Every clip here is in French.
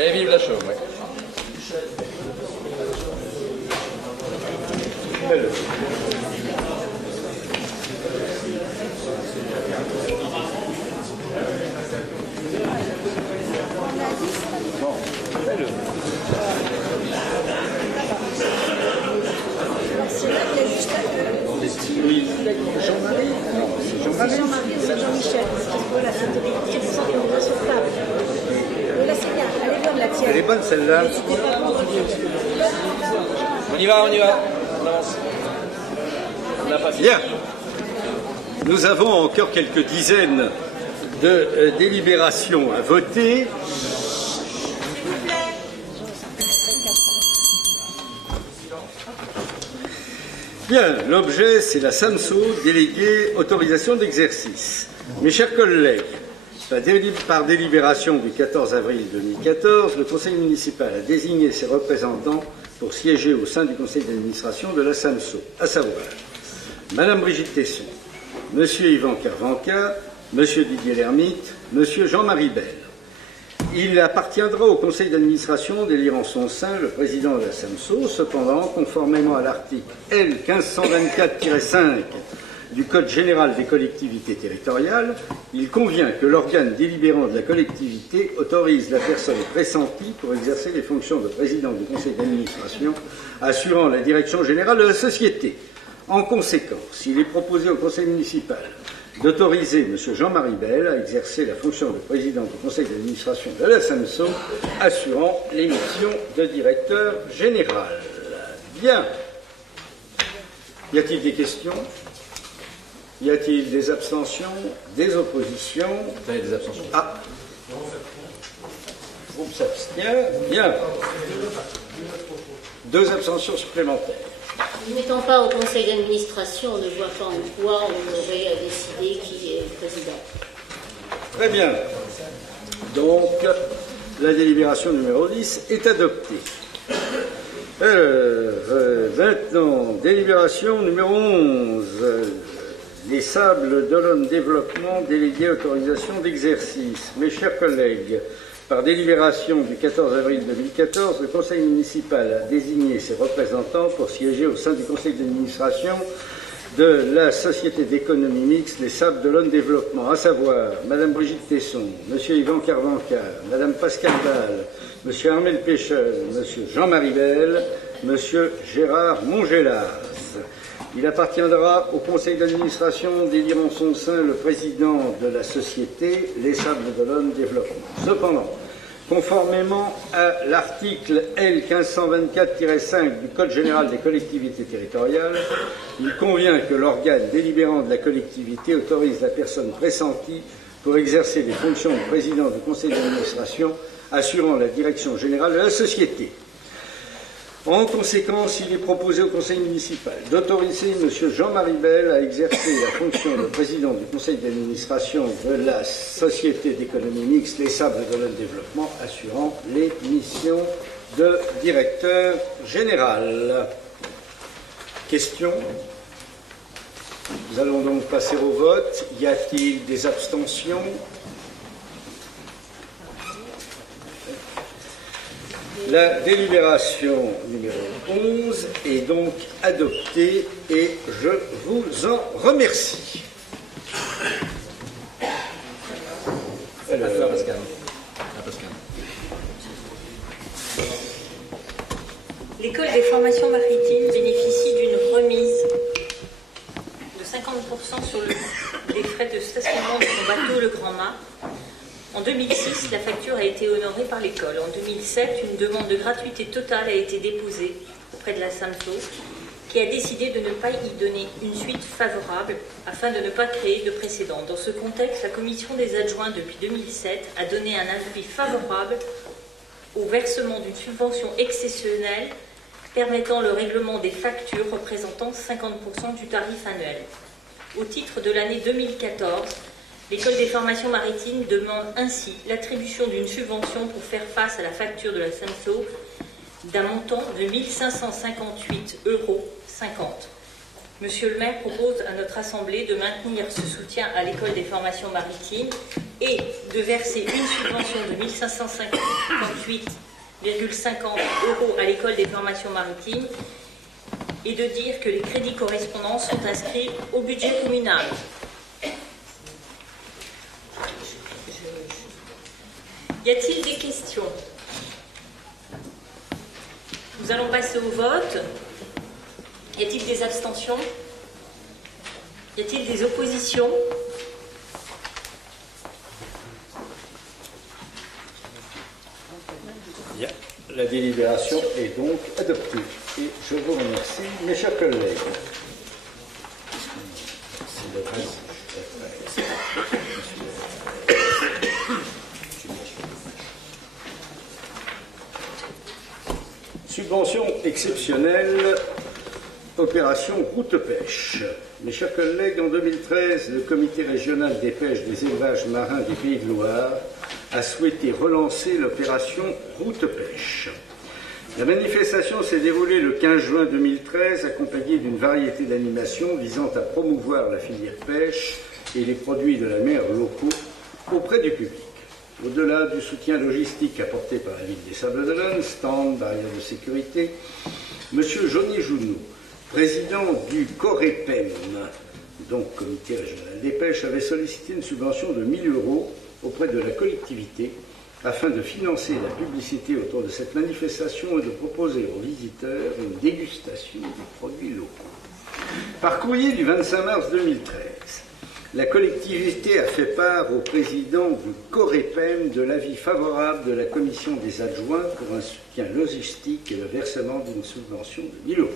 Et vive la chaume, oui. Jean-Marie, c'est Jean-Michel. Voilà, c'est pour ça qu'on est là sur table. Là, c'est bien. Elle est bonne, la tienne. Elle est bonne, celle-là. On y va, on y va. On avance. On n'a pas fini. Bien. Nous avons encore quelques dizaines de délibérations à voter. Bien, l'objet, c'est la SAMSO, déléguée autorisation d'exercice. Mes chers collègues, par délibération du 14 avril 2014, le Conseil municipal a désigné ses représentants pour siéger au sein du Conseil d'administration de la SAMSO, à savoir Madame Brigitte Tesson, Monsieur Yvan Carvanca, Monsieur Didier Lermite, Monsieur Jean-Marie Belle. Il appartiendra au conseil d'administration d'élire en son sein le président de la SAMSO. Cependant, conformément à l'article L. 1524-5 du Code général des collectivités territoriales, il convient que l'organe délibérant de la collectivité autorise la personne pressentie pour exercer les fonctions de président du conseil d'administration assurant la direction générale de la société. En conséquence, il est proposé au conseil municipal d'autoriser M. Jean-Marie Belle à exercer la fonction de président du conseil d'administration de la SAMSO, assurant les missions de directeur général. Bien. Y a-t-il des questions? Y a-t-il des abstentions? Des oppositions? Vous avez des abstentions? Ah. Groupe s'abstient. Bien. 2 abstentions supplémentaires. N'étant pas au conseil d'administration, on ne voit pas en quoi on aurait à décider qui est le président. Très bien. Donc, la délibération numéro 10 est adoptée. Maintenant, délibération numéro 11. Les Sables d'Olonne Développement, délégué autorisation d'exercice. Mes chers collègues, par délibération du 14 avril 2014, le conseil municipal a désigné ses représentants pour siéger au sein du conseil d'administration de la société d'économie mixte Les Sables d'Olonne Développement, à savoir Madame Brigitte Tesson, Monsieur Yvan Carvanca, Madame Pascal Dalle, Monsieur Armel Péchel, Monsieur Jean-Marie Belle, Monsieur Gérard Mongelas. Il appartiendra au conseil d'administration d'élire en son sein le président de la société Les Sables d'Olonne Développement. Cependant, conformément à l'article L. 1524-5 du Code général des collectivités territoriales, il convient que l'organe délibérant de la collectivité autorise la personne pressentie pour exercer les fonctions de président du conseil d'administration assurant la direction générale de la société. En conséquence, il est proposé au conseil municipal d'autoriser M. Jean-Marie Belle à exercer la fonction de président du conseil d'administration de la société d'économie mixte Les Sables d'Olonne Développement, assurant les missions de directeur général. Question? Nous allons donc passer au vote. Y a-t-il des abstentions? La délibération numéro 11 est donc adoptée et je vous en remercie. Alors, L'école des formations maritimes bénéficie d'une remise de 50% sur les frais de stationnement de son bateau Le Grand Mât. En 2006, la facture a été honorée par l'école. En 2007, une demande de gratuité totale a été déposée auprès de la SAMSO, qui a décidé de ne pas y donner une suite favorable afin de ne pas créer de précédent. Dans ce contexte, la commission des adjoints, depuis 2007, a donné un avis favorable au versement d'une subvention exceptionnelle permettant le règlement des factures représentant 50% du tarif annuel. Au titre de l'année 2014, l'École des formations maritimes demande ainsi l'attribution d'une subvention pour faire face à la facture de la SAMSO d'un montant de 1 558,50 €. Monsieur le maire propose à notre Assemblée de maintenir ce soutien à l'École des formations maritimes et de verser une subvention de 1 558,50 € à l'école des formations maritimes et de dire que les crédits correspondants sont inscrits au budget communal. Y a-t-il des questions? Nous allons passer au vote. Y a-t-il des abstentions? Y a-t-il des oppositions? Bien. La délibération est donc adoptée. Et je vous remercie, mes chers collègues. Subvention exceptionnelle, opération route pêche. Mes chers collègues, en 2013, le comité régional des pêches des élevages marins des Pays de Loire a souhaité relancer l'opération route pêche. La manifestation s'est déroulée le 15 juin 2013, accompagnée d'une variété d'animations visant à promouvoir la filière pêche et les produits de la mer locaux auprès du public. Au-delà du soutien logistique apporté par la ville des Sables-d'Olonne, stand, barrières de sécurité, M. Johnny Jounot, président du COREPEM, donc Comité régional des pêches, avait sollicité une subvention de 1 000 € auprès de la collectivité afin de financer la publicité autour de cette manifestation et de proposer aux visiteurs une dégustation des produits locaux. Par courrier du 25 mars 2013, la collectivité a fait part au président du COREPEM de l'avis favorable de la commission des adjoints pour un soutien logistique et le versement d'une subvention de 1 000 €.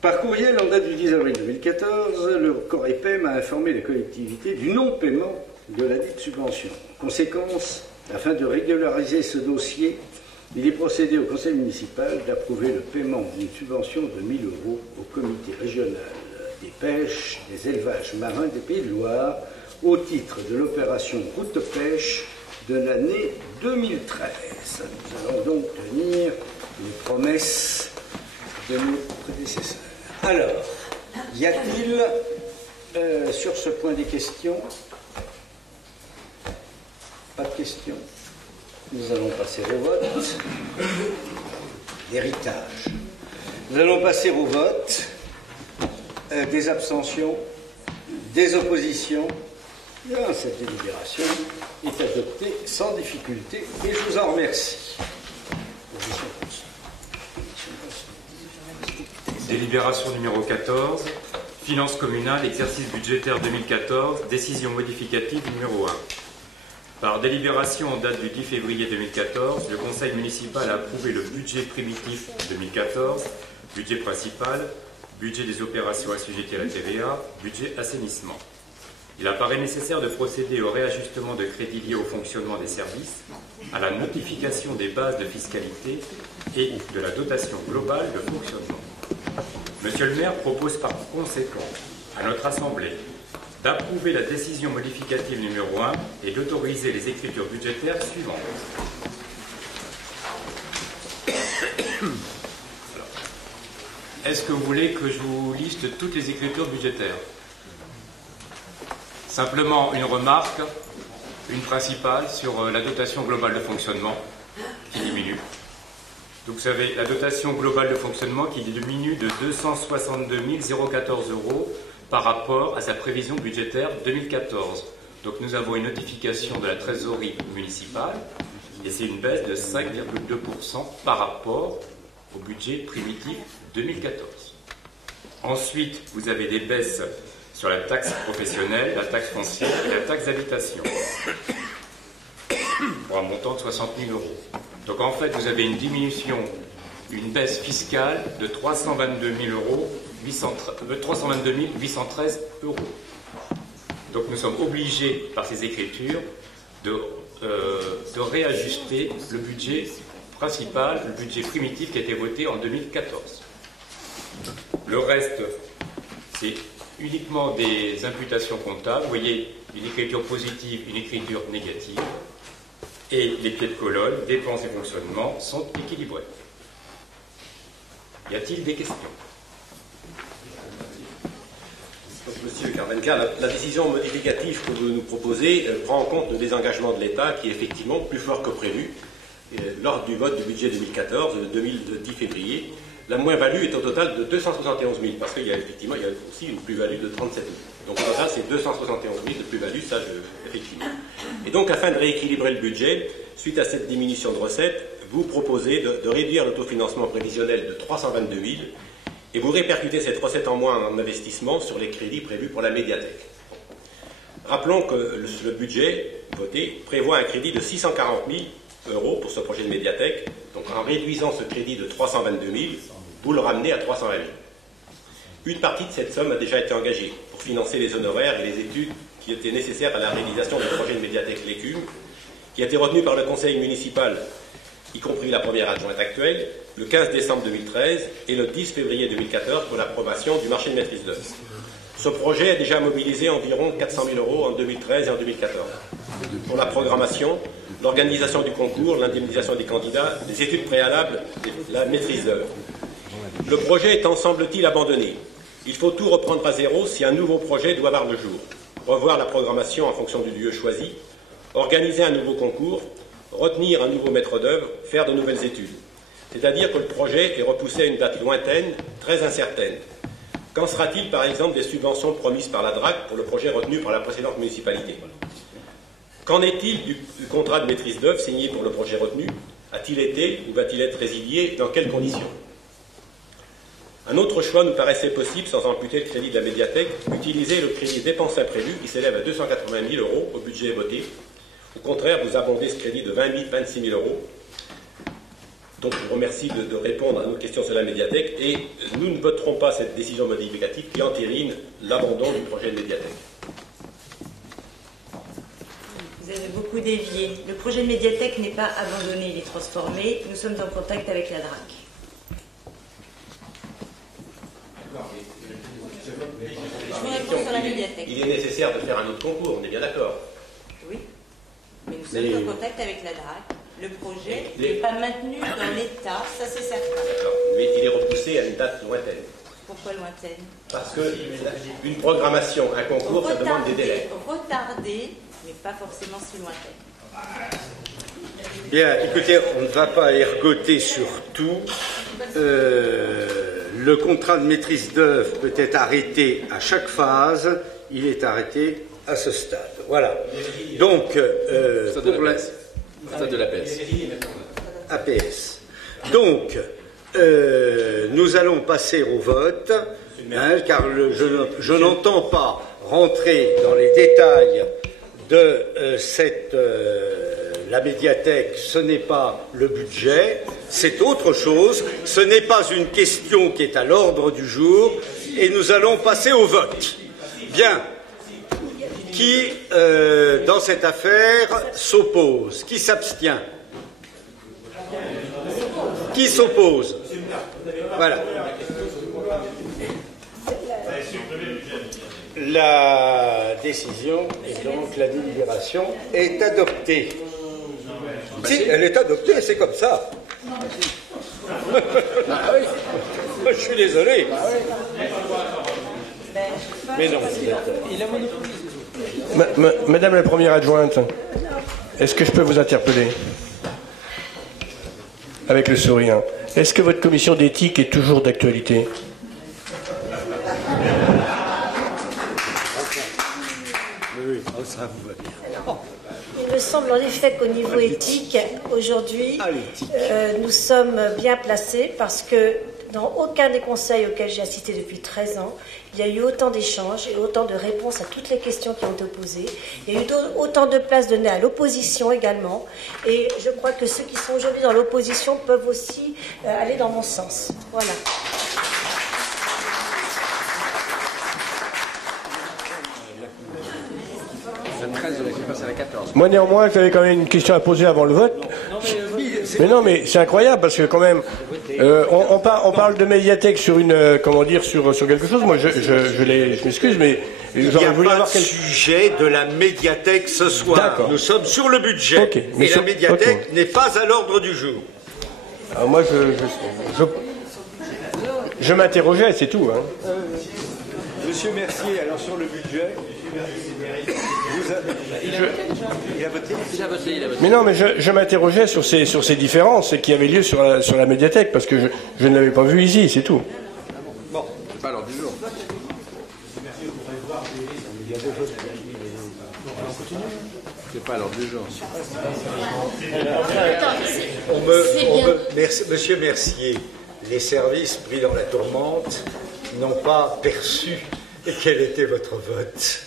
Par courriel en date du 10 avril 2014, le COREPEM a informé la collectivité du non-paiement de la dite subvention. En conséquence, afin de régulariser ce dossier, il est procédé au conseil municipal d'approuver le paiement d'une subvention de 1 000 € au comité régional des pêches, des élevages marins des Pays de Loire, au titre de l'opération route pêche de l'année 2013. Nous allons donc tenir les promesses de nos prédécesseurs. Alors, y a-t-il sur ce point des questions? Pas de questions. Nous allons passer au vote. L'héritage. Nous allons passer au vote. Des abstentions, des oppositions. Bien, cette délibération est adoptée sans difficulté et je vous en remercie. Délibération numéro 14, finances communales, exercice budgétaire 2014, décision modificative numéro 1. Par délibération en date du 10 février 2014, le Conseil municipal a approuvé le budget primitif 2014, budget principal, budget des opérations assujetties à la TVA, budget assainissement. Il apparaît nécessaire de procéder au réajustement de crédits liés au fonctionnement des services, à la notification des bases de fiscalité et de la dotation globale de fonctionnement. Monsieur le maire propose par conséquent à notre Assemblée d'approuver la décision modificative numéro 1 et d'autoriser les écritures budgétaires suivantes. Est-ce que vous voulez que je vous liste toutes les écritures budgétaires? Simplement une remarque, une principale sur la dotation globale de fonctionnement qui diminue. Donc vous savez, la dotation globale de fonctionnement qui diminue de 262 014 € par rapport à sa prévision budgétaire 2014. Donc nous avons une notification de la trésorerie municipale et c'est une baisse de 5,2% par rapport au budget primitif 2014. Ensuite, vous avez des baisses sur la taxe professionnelle, la taxe foncière et la taxe d'habitation pour un montant de 60 000 €. Donc en fait, vous avez une diminution, une baisse fiscale de 322 813 €. Donc nous sommes obligés, par ces écritures, de réajuster le budget principal, le budget primitif qui a été voté en 2014. Le reste, c'est uniquement des imputations comptables. Vous voyez, une écriture positive, une écriture négative. Et les pieds de colonne, dépenses et fonctionnement, sont équilibrés. Y a-t-il des questions? Monsieur Carvenca, la décision modificative que vous nous proposez prend en compte le désengagement de l'État qui est effectivement plus fort que prévu. Lors du vote du budget 2014, le 10 février, la moins-value est au total de 271 000, parce qu'il y a effectivement aussi une plus-value de 37 000. Donc au total, c'est 271 000 de plus-value, effectivement. Et donc, afin de rééquilibrer le budget, suite à cette diminution de recettes, vous proposez de réduire l'autofinancement prévisionnel de 322 000 et vous répercutez cette recette en moins en investissement sur les crédits prévus pour la médiathèque. Rappelons que le budget voté prévoit un crédit de 640 000 € pour ce projet de médiathèque. Donc en réduisant ce crédit de 322 000, vous le ramenez à 320 000. Une partie de cette somme a déjà été engagée pour financer les honoraires et les études qui étaient nécessaires à la réalisation du projet de médiathèque L'Écume, qui a été retenu par le conseil municipal, y compris la première adjointe actuelle, le 15 décembre 2013 et le 10 février 2014 pour l'approbation du marché de maîtrise d'œuvre. Ce projet a déjà mobilisé environ 400 000 € en 2013 et en 2014. Pour la programmation, l'organisation du concours, l'indemnisation des candidats, les études préalables, la maîtrise d'œuvre. Le projet étant, semble-t-il, abandonné, il faut tout reprendre à zéro si un nouveau projet doit voir le jour. Revoir la programmation en fonction du lieu choisi, organiser un nouveau concours, retenir un nouveau maître d'œuvre, faire de nouvelles études. C'est-à-dire que le projet est repoussé à une date lointaine, très incertaine. Qu'en sera-t-il, par exemple, des subventions promises par la DRAC pour le projet retenu par la précédente municipalité? Qu'en est-il du contrat de maîtrise d'œuvre signé pour le projet retenu? A-t-il été ou va-t-il être résilié? Dans quelles conditions? Un autre choix nous paraissait possible, sans amputer le crédit de la médiathèque, utiliser le crédit dépenses imprévues qui s'élève à 280 000 € au budget voté. Au contraire, vous abondez ce crédit de 26 000 €. Donc, je vous remercie de répondre à nos questions sur la médiathèque et nous ne voterons pas cette décision modificative qui entérine l'abandon du projet de médiathèque. Vous avez beaucoup dévié. Le projet de médiathèque n'est pas abandonné, il est transformé. Nous sommes en contact avec la DRAC. Je vous réponds sur la médiathèque. Il est nécessaire de faire un autre concours, on est bien d'accord. Oui, mais nous sommes en contact avec la DRAC. Le projet n'est pas maintenu dans l'état, ça c'est certain. D'accord, mais il est repoussé à une date lointaine. Pourquoi lointaine? Parce qu'une programmation, un concours, ça demande des délais. Retardé, mais pas forcément si lointaine. Bien, écoutez, on ne va pas ergoter sur tout. Le contrat de maîtrise d'œuvre peut être arrêté à chaque phase. Il est arrêté à ce stade. Voilà. Donc, pour la... Stade de l'APS. APS. Donc, nous allons passer au vote, car je n'entends pas rentrer dans les détails de la médiathèque. Ce n'est pas le budget, c'est autre chose. Ce n'est pas une question qui est à l'ordre du jour, et nous allons passer au vote. Bien. Qui, dans cette affaire, s'oppose? Qui s'abstient? Qui s'oppose? Voilà. La décision, et donc la délibération, est adoptée. Si, elle est adoptée, c'est comme ça. Je suis désolé. Mais non, il a monopolisé. Madame la première adjointe, est-ce que je peux vous interpeller avec le sourire? Est-ce que votre commission d'éthique est toujours d'actualité? Oui, ça vous va bien. Il me semble en effet qu'au niveau éthique, aujourd'hui, nous sommes bien placés parce que dans aucun des conseils auxquels j'ai assisté depuis 13 ans, il y a eu autant d'échanges et autant de réponses à toutes les questions qui ont été posées. Il y a eu autant de place donnée à l'opposition également. Et je crois que ceux qui sont aujourd'hui dans l'opposition peuvent aussi aller dans mon sens. Voilà. Moi néanmoins j'avais quand même une question à poser avant le vote. Mais non, mais c'est incroyable parce que quand même on parle de médiathèque sur une sur quelque chose. Moi je m'excuse, mais il n'y a pas de sujet de la médiathèque ce soir. Nous sommes sur le budget. Okay. Mais la médiathèque n'est pas à l'ordre du jour. Alors moi je m'interrogeais, c'est tout. Hein. Monsieur Mercier, alors sur le budget, il a voté. Mais non, mais je m'interrogeais sur ces différences qui avaient lieu sur la médiathèque, parce que je ne l'avais pas vu ici, c'est tout. Bon, c'est pas l'heure du jour. C'est pas l'heure du jour. Monsieur Mercier, les services pris dans la tourmente n'ont pas perçu quel était votre vote.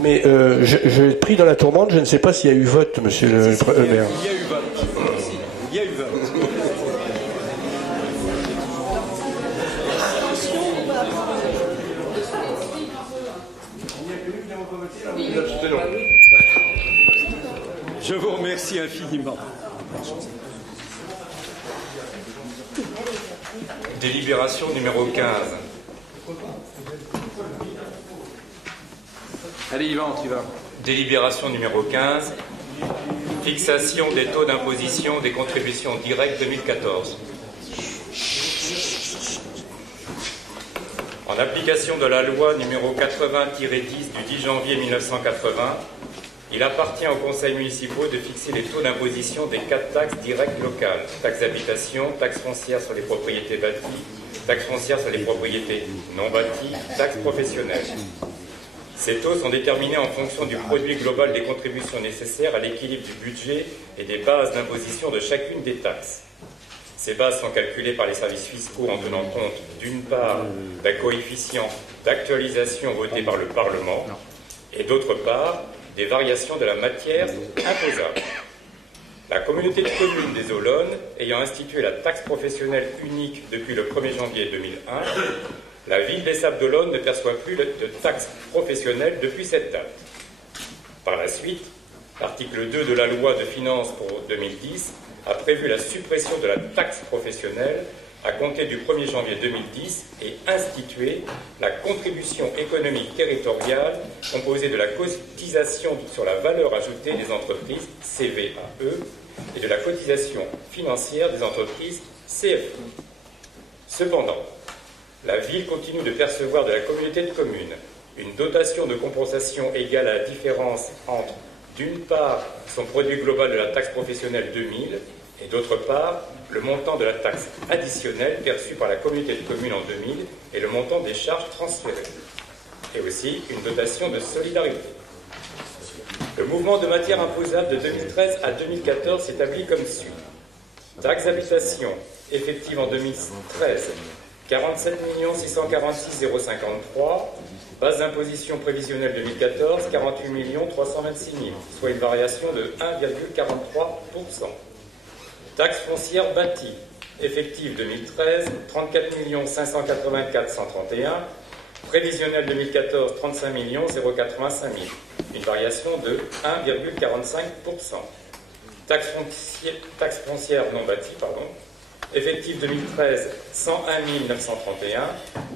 Mais je l'ai pris dans la tourmente, je ne sais pas s'il y a eu vote, monsieur le maire. Il y a eu vote. Il y a eu vote. Je vous remercie infiniment. Délibération numéro 15. Allez, Yvan, tu vas. Délibération numéro 15. Fixation des taux d'imposition des contributions directes 2014. En application de la loi numéro 80-10 du 10 janvier 1980, il appartient aux conseils municipaux de fixer les taux d'imposition des 4 taxes directes locales: taxe d'habitation, taxe foncière sur les propriétés bâties, taxe foncière sur les propriétés non bâties, taxe professionnelle. Ces taux sont déterminés en fonction du produit global des contributions nécessaires à l'équilibre du budget et des bases d'imposition de chacune des taxes. Ces bases sont calculées par les services fiscaux en tenant compte, d'une part, d'un coefficient d'actualisation voté par le Parlement et, d'autre part, des variations de la matière imposable. La communauté de communes des Olonnes ayant institué la taxe professionnelle unique depuis le 1er janvier 2001, la ville des Sables-d'Olonne ne perçoit plus de taxe professionnelle depuis cette date. Par la suite, l'article 2 de la loi de finances pour 2010 a prévu la suppression de la taxe professionnelle à compter du 1er janvier 2010 et institué la contribution économique territoriale composée de la cotisation sur la valeur ajoutée des entreprises, CVAE, et de la cotisation financière des entreprises, CFE. Cependant, la ville continue de percevoir de la communauté de communes une dotation de compensation égale à la différence entre, d'une part, son produit global de la taxe professionnelle 2000 et, d'autre part, le montant de la taxe additionnelle perçue par la communauté de communes en 2000 et le montant des charges transférées, et aussi une dotation de solidarité. Le mouvement de matière imposable de 2013 à 2014 s'établit comme suit. Taxe d'habitation effective en 2013, 47 646 053, base d'imposition prévisionnelle 2014, 48 326 000, soit une variation de 1,43%. Taxe foncière bâtie, effective 2013, 34 584 131, prévisionnelle 2014, 35 085 000, une variation de 1,45%. Taxe foncière non bâtie, effective 2013, 101 931,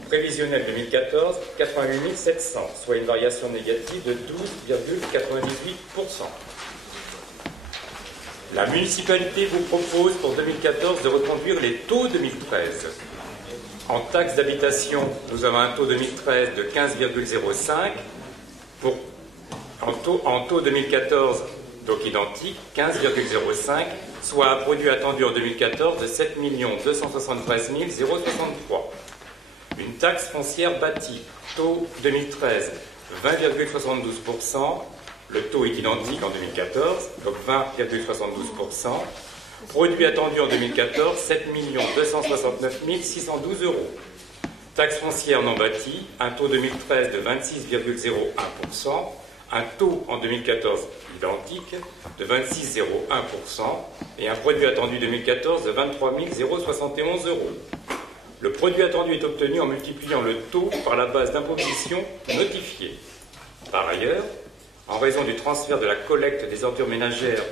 prévisionnelle 2014, 88 700, soit une variation négative de 12,98%. La municipalité vous propose pour 2014 de reconduire les taux 2013. En taxe d'habitation, nous avons un taux 2013 de 15,05. En taux 2014, donc identique, 15,05, soit un produit attendu en 2014 de 7 273 063. Une taxe foncière bâtie, taux 2013, 20,72%. Le taux est identique en 2014, donc 20,72%. Produit attendu en 2014, 7 269 612 euros. Taxe foncière non bâtie, un taux 2013 de 26,01%. Un taux en 2014 identique de 26,01% et un produit attendu 2014 de 23 071 euros. Le produit attendu est obtenu en multipliant le taux par la base d'imposition notifiée. Par ailleurs, en raison du transfert de la collecte des ordures ménagères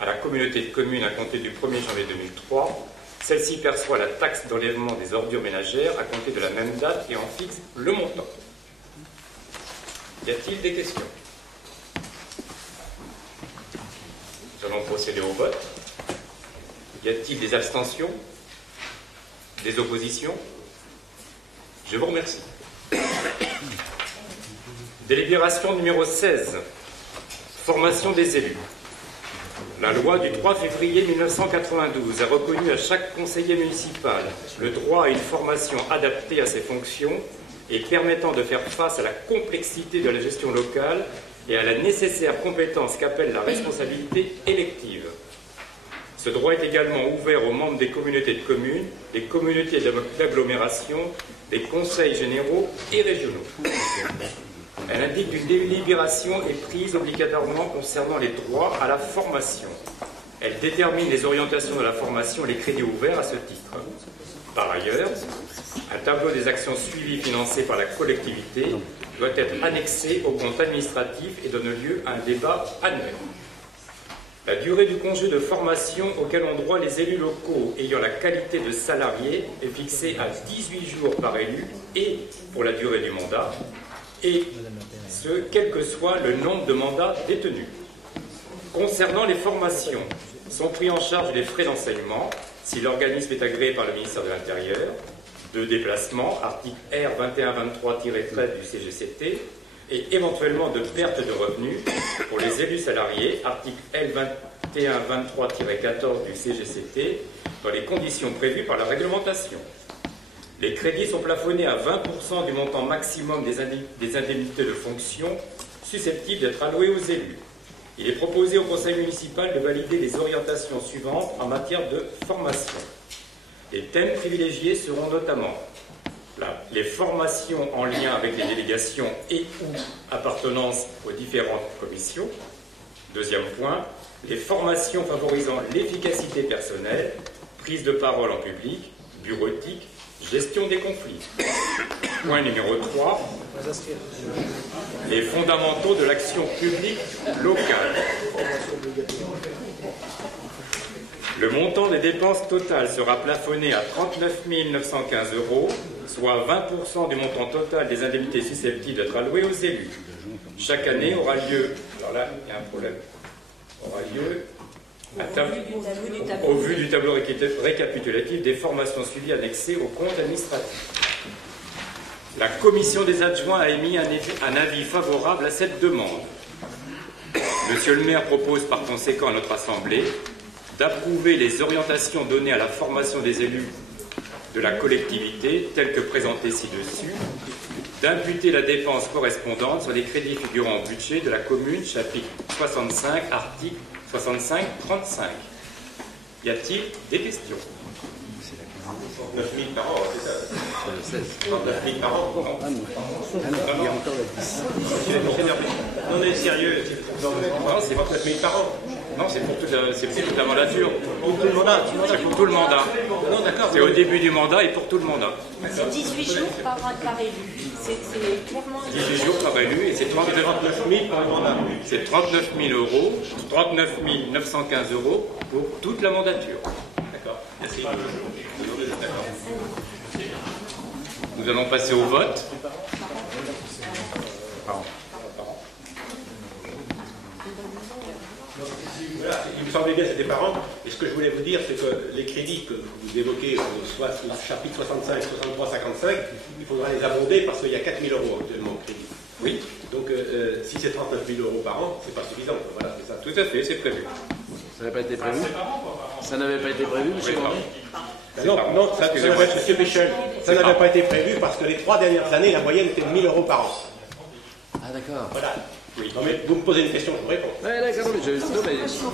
à la communauté de communes à compter du 1er janvier 2003, celle-ci perçoit la taxe d'enlèvement des ordures ménagères à compter de la même date et en fixe le montant. Y a-t-il des questions ? Nous allons procéder au vote. Y a-t-il des abstentions? Des oppositions? Je vous remercie. Délibération numéro 16. Formation des élus. La loi du 3 février 1992 a reconnu à chaque conseiller municipal le droit à une formation adaptée à ses fonctions et permettant de faire face à la complexité de la gestion locale et à la nécessaire compétence qu'appelle la responsabilité élective. Ce droit est également ouvert aux membres des communautés de communes, des communautés d'agglomération, des conseils généraux et régionaux. Elle indique qu'une délibération est prise obligatoirement concernant les droits à la formation. Elle détermine les orientations de la formation et les crédits ouverts à ce titre. Par ailleurs, un tableau des actions suivies financées par la collectivité doit être annexé au compte administratif et donne lieu à un débat annuel. La durée du congé de formation auquel ont droit les élus locaux ayant la qualité de salarié est fixée à 18 jours par élu et pour la durée du mandat, et ce, quel que soit le nombre de mandats détenus. Concernant les formations, sont pris en charge les frais d'enseignement, si l'organisme est agréé par le ministère de l'Intérieur, de déplacement, article R 2123-13 du CGCT, et éventuellement de perte de revenus pour les élus salariés, article L 2123-14 du CGCT, dans les conditions prévues par la réglementation. Les crédits sont plafonnés à 20% du montant maximum des indemnités de fonction susceptibles d'être allouées aux élus. Il est proposé au conseil municipal de valider les orientations suivantes en matière de formation. Les thèmes privilégiés seront notamment les formations en lien avec les délégations et ou appartenance aux différentes commissions. Deuxième point, les formations favorisant l'efficacité personnelle, prise de parole en public, bureautique, gestion des conflits. Point numéro 3, les fondamentaux de l'action publique locale. Le montant des dépenses totales sera plafonné à 39 915 €, soit 20% du montant total des indemnités susceptibles d'être allouées aux élus. Chaque année aura lieu, alors là il y a un problème, aura lieu au vu du tableau récapitulatif des formations suivies annexées au compte administratif. La commission des adjoints a émis un avis favorable à cette demande. Monsieur le maire propose par conséquent à notre Assemblée d'approuver les orientations données à la formation des élus de la collectivité, telles que présentées ci-dessus, d'imputer la dépense correspondante sur les crédits figurant au budget de la commune, chapitre 65, article 65-35. Y a-t-il des questions? 39 000 par an, c'est ça? 39 000 par an? Non, mais sérieux, non, c'est 29 000 par an. Non, c'est pour toute la mandature. Pour tout le mandat. C'est pour tout le mandat. Non, d'accord. C'est au début du mandat et pour tout le mandat. C'est 18 jours par élu. C'est clairement 18 jours par élu et c'est 39 000 par mandat. C'est 39 000 €, 39 915 € pour toute la mandature. D'accord. Merci. Nous allons passer au vote. Voilà, il me semblait bien que c'était par an. Et ce que je voulais vous dire, c'est que les crédits que vous évoquez, soit sous le chapitre 65, 63, 55, il faudra les abonder parce qu'il y a 4 000 € actuellement de crédit. Oui. Donc, si c'est 39 000 € par an, c'est pas suffisant. Voilà, c'est ça. Tout à fait, c'est prévu. Ça n'avait pas été prévu? Ça n'avait pas été prévu, monsieur Henry? Non, ça monsieur Michel, ça n'avait pas été prévu parce que les 3 dernières années, la moyenne était de 1 000 € par an. Ah d'accord. Voilà. Oui. Non, mais vous me posez une question, je vous réponds. Ouais, d'accord, mais je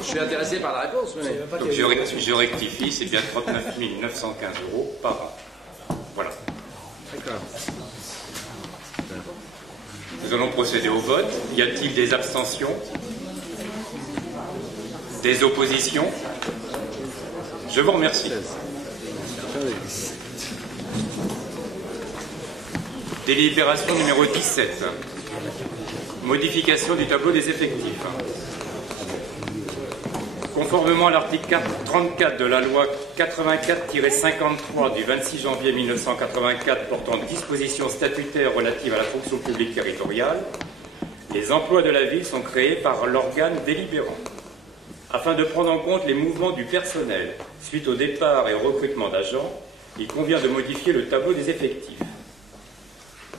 suis intéressé par la réponse. Mais... Donc je rectifie, c'est bien 39 915 € par an. Voilà. D'accord. Nous allons procéder au vote. Y a-t-il des abstentions? Des oppositions? Je vous remercie. Délibération numéro 17. Modification du tableau des effectifs. Conformément à l'article 34 de la loi 84-53 du 26 janvier 1984 portant dispositions statutaires relatives à la fonction publique territoriale, les emplois de la ville sont créés par l'organe délibérant. Afin de prendre en compte les mouvements du personnel suite au départ et au recrutement d'agents, il convient de modifier le tableau des effectifs.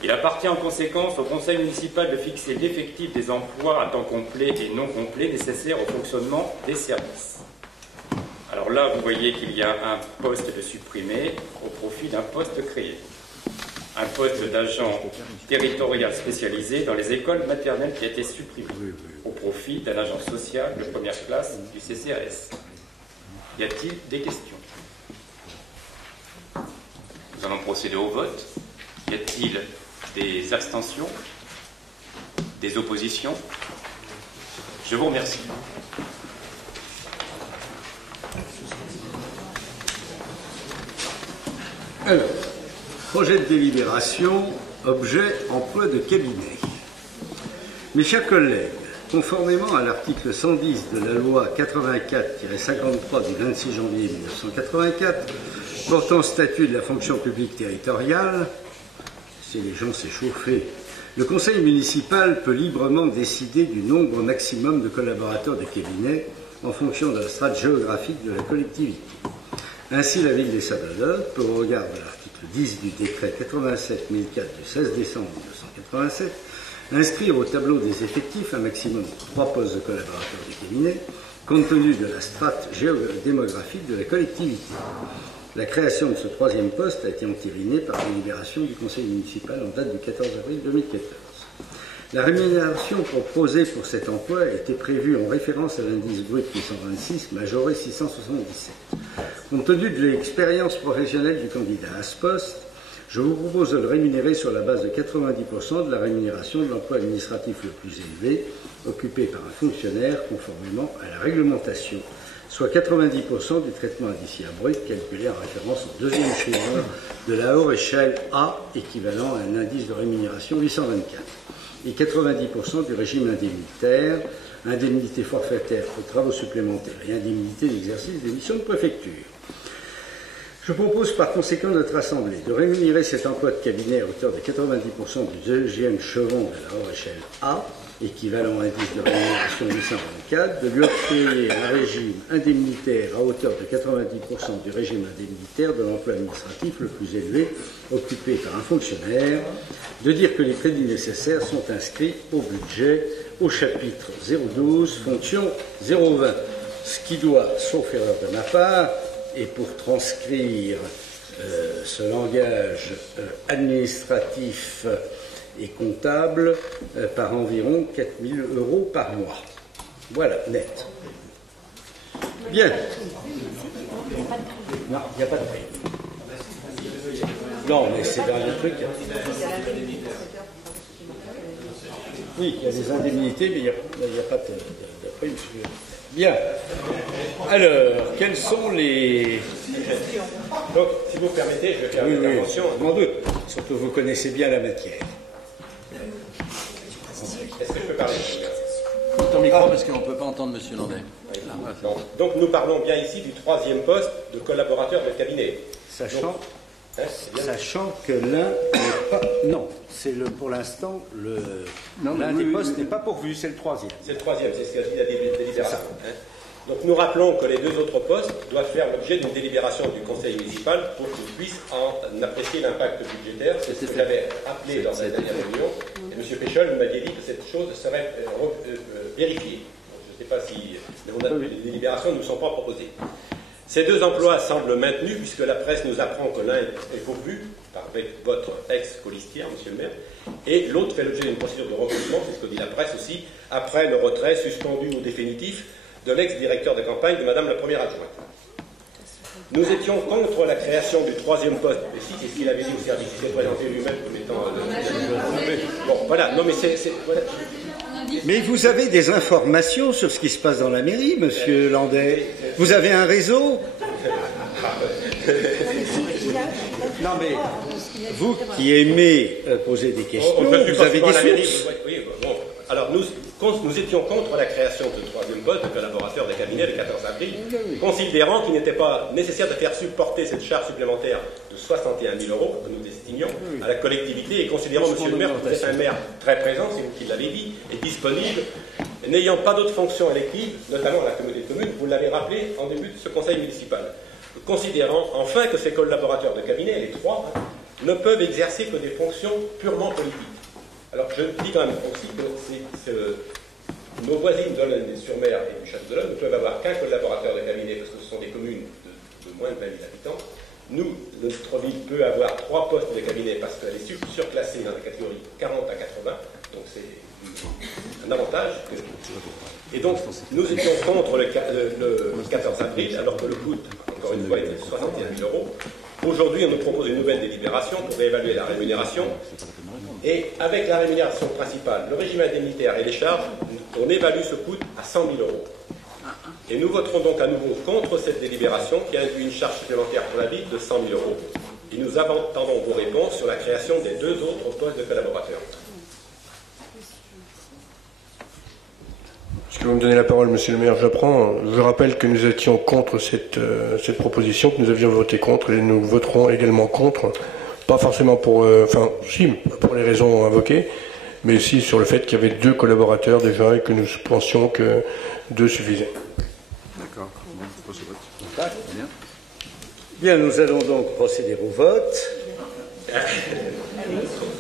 Il appartient en conséquence au Conseil municipal de fixer l'effectif des emplois à temps complet et non complet nécessaires au fonctionnement des services. Alors là, vous voyez qu'il y a un poste de supprimé au profit d'un poste créé. Un poste d'agent territorial spécialisé dans les écoles maternelles qui a été supprimé au profit d'un agent social de première classe du CCAS. Y a-t-il des questions? Nous allons procéder au vote. Y a-t-il des abstentions? Des oppositions? Je vous remercie. Alors, projet de délibération, objet emploi de cabinet. Mes chers collègues, conformément à l'article 110 de la loi 84-53 du 26 janvier 1984, portant statut de la fonction publique territoriale, si les gens s'échauffaient, le conseil municipal peut librement décider du nombre maximum de collaborateurs de cabinet en fonction de la strate géographique de la collectivité. Ainsi, la ville des Sables-d'Olonne peut, au regard de l'article 10 du décret 87-1004 du 16 décembre 1987, inscrire au tableau des effectifs un maximum de 3 postes de collaborateurs de cabinet, compte tenu de la strate démographique de la collectivité. La création de ce 3e poste a été entérinée par la délibération du conseil municipal en date du 14 avril 2014. La rémunération proposée pour cet emploi était prévue en référence à l'indice brut 826, majoré 677. Compte tenu de l'expérience professionnelle du candidat à ce poste, je vous propose de le rémunérer sur la base de 90% de la rémunération de l'emploi administratif le plus élevé, occupé par un fonctionnaire conformément à la réglementation, soit 90% du traitement indiciaire brut calculé en référence au 2e chiffre de la haute échelle A, équivalent à un indice de rémunération 824, et 90% du régime indemnitaire, indemnité forfaitaire pour travaux supplémentaires et indemnité d'exercice des missions de préfecture. Je propose par conséquent à notre Assemblée de rémunérer cet emploi de cabinet à hauteur de 90% du 2e echelon de la haute échelle A, équivalent à indice de rémunération 824, de lui octroyer un régime indemnitaire à hauteur de 90% du régime indemnitaire de l'emploi administratif le plus élevé occupé par un fonctionnaire, de dire que les crédits nécessaires sont inscrits au budget au chapitre 012, fonction 020, ce qui doit, sauf erreur de ma part, et pour transcrire ce langage administratif et comptable, par environ 4 000 € par mois. Voilà, net. Bien. Non, il n'y a pas de prix. Non, mais c'est dans le truc. Oui, il y a des indemnités, mais il n'y a pas de prix. Bien. Alors, quels sont les... Donc, si vous permettez, je vais faire une intervention. Surtout, vous connaissez bien la matière. Est-ce que je peux parler? Ton micro, parce qu'on ne peut pas entendre M. Landais. Donc, nous parlons bien ici du 3e poste de collaborateur de cabinet. Sachant que l'un n'est pas... Non, c'est pour l'instant, l'un des postes n'est pas pourvu, c'est le 3e. C'est le 3e, c'est ce qu'a dit la délibération. Donc nous rappelons que les 2 autres postes doivent faire l'objet d'une délibération du conseil municipal pour qu'ils puissent en apprécier l'impact budgétaire. C'est ce que j'avais appelé dans la dernière réunion. Et M. Péchol m'avait dit que cette chose serait vérifiée. Donc, je ne sais pas si les délibérations ne nous sont pas proposées. Ces 2 emplois semblent maintenus puisque la presse nous apprend que l'un est pourvu avec votre ex-colistière, monsieur le maire, et l'autre fait l'objet d'une procédure de recrutement, c'est ce que dit la presse aussi, après le retrait suspendu ou définitif de l'ex-directeur de campagne de madame la première adjointe. Nous étions contre la création du 3e poste, et si c'est ce qu'il avait dit au service, il s'est présenté lui-même comme étant... Bon, voilà, non mais c'est... Voilà. Mais vous avez des informations sur ce qui se passe dans la mairie, monsieur Landais. Vous avez un réseau? Non mais, vous qui aimez poser des questions, vous avez des sources. Oui, bon. Alors, nous étions contre la création du 3e poste de collaborateur des cabinets le 14 avril, considérant qu'il n'était pas nécessaire de faire supporter cette charge supplémentaire de 61 000 € que nous estimions à la collectivité, et considérant, monsieur le maire, que vous êtes un maire très présent, c'est vous qui l'avez dit, et disponible, n'ayant pas d'autres fonctions électives, notamment à la communauté de communes, vous l'avez rappelé en début de ce conseil municipal. Considérant enfin que ces collaborateurs de cabinet, les 3, ne peuvent exercer que des fonctions purement politiques. Alors je dis quand même aussi que nos voisines d'Olonne-sur-Mer et du Château d'Olonne ne peuvent avoir qu'un collaborateur de cabinet parce que ce sont des communes de moins de 20 000 habitants. Nous, notre ville peut avoir 3 postes de cabinet parce qu'elle est surclassée dans la catégorie 40 à 80, donc c'est un avantage. Et donc, nous étions contre le 14 avril, alors que le coût, encore une fois, était de 61 000 €. Aujourd'hui, on nous propose une nouvelle délibération pour réévaluer la rémunération. Et avec la rémunération principale, le régime indemnitaire et les charges, on évalue ce coût à 100 000 €. Et nous voterons donc à nouveau contre cette délibération qui induit une charge supplémentaire pour la ville de 100 000 €. Et nous attendons vos réponses sur la création des 2 autres postes de collaborateurs. Est-ce que vous me donnez la parole, monsieur le maire? Je rappelle que nous étions contre cette proposition, que nous avions voté contre, et nous voterons également contre. Pas forcément pour les raisons invoquées, mais aussi sur le fait qu'il y avait 2 collaborateurs déjà et que nous pensions que 2 suffisaient. D'accord. Bien, nous allons donc procéder au vote.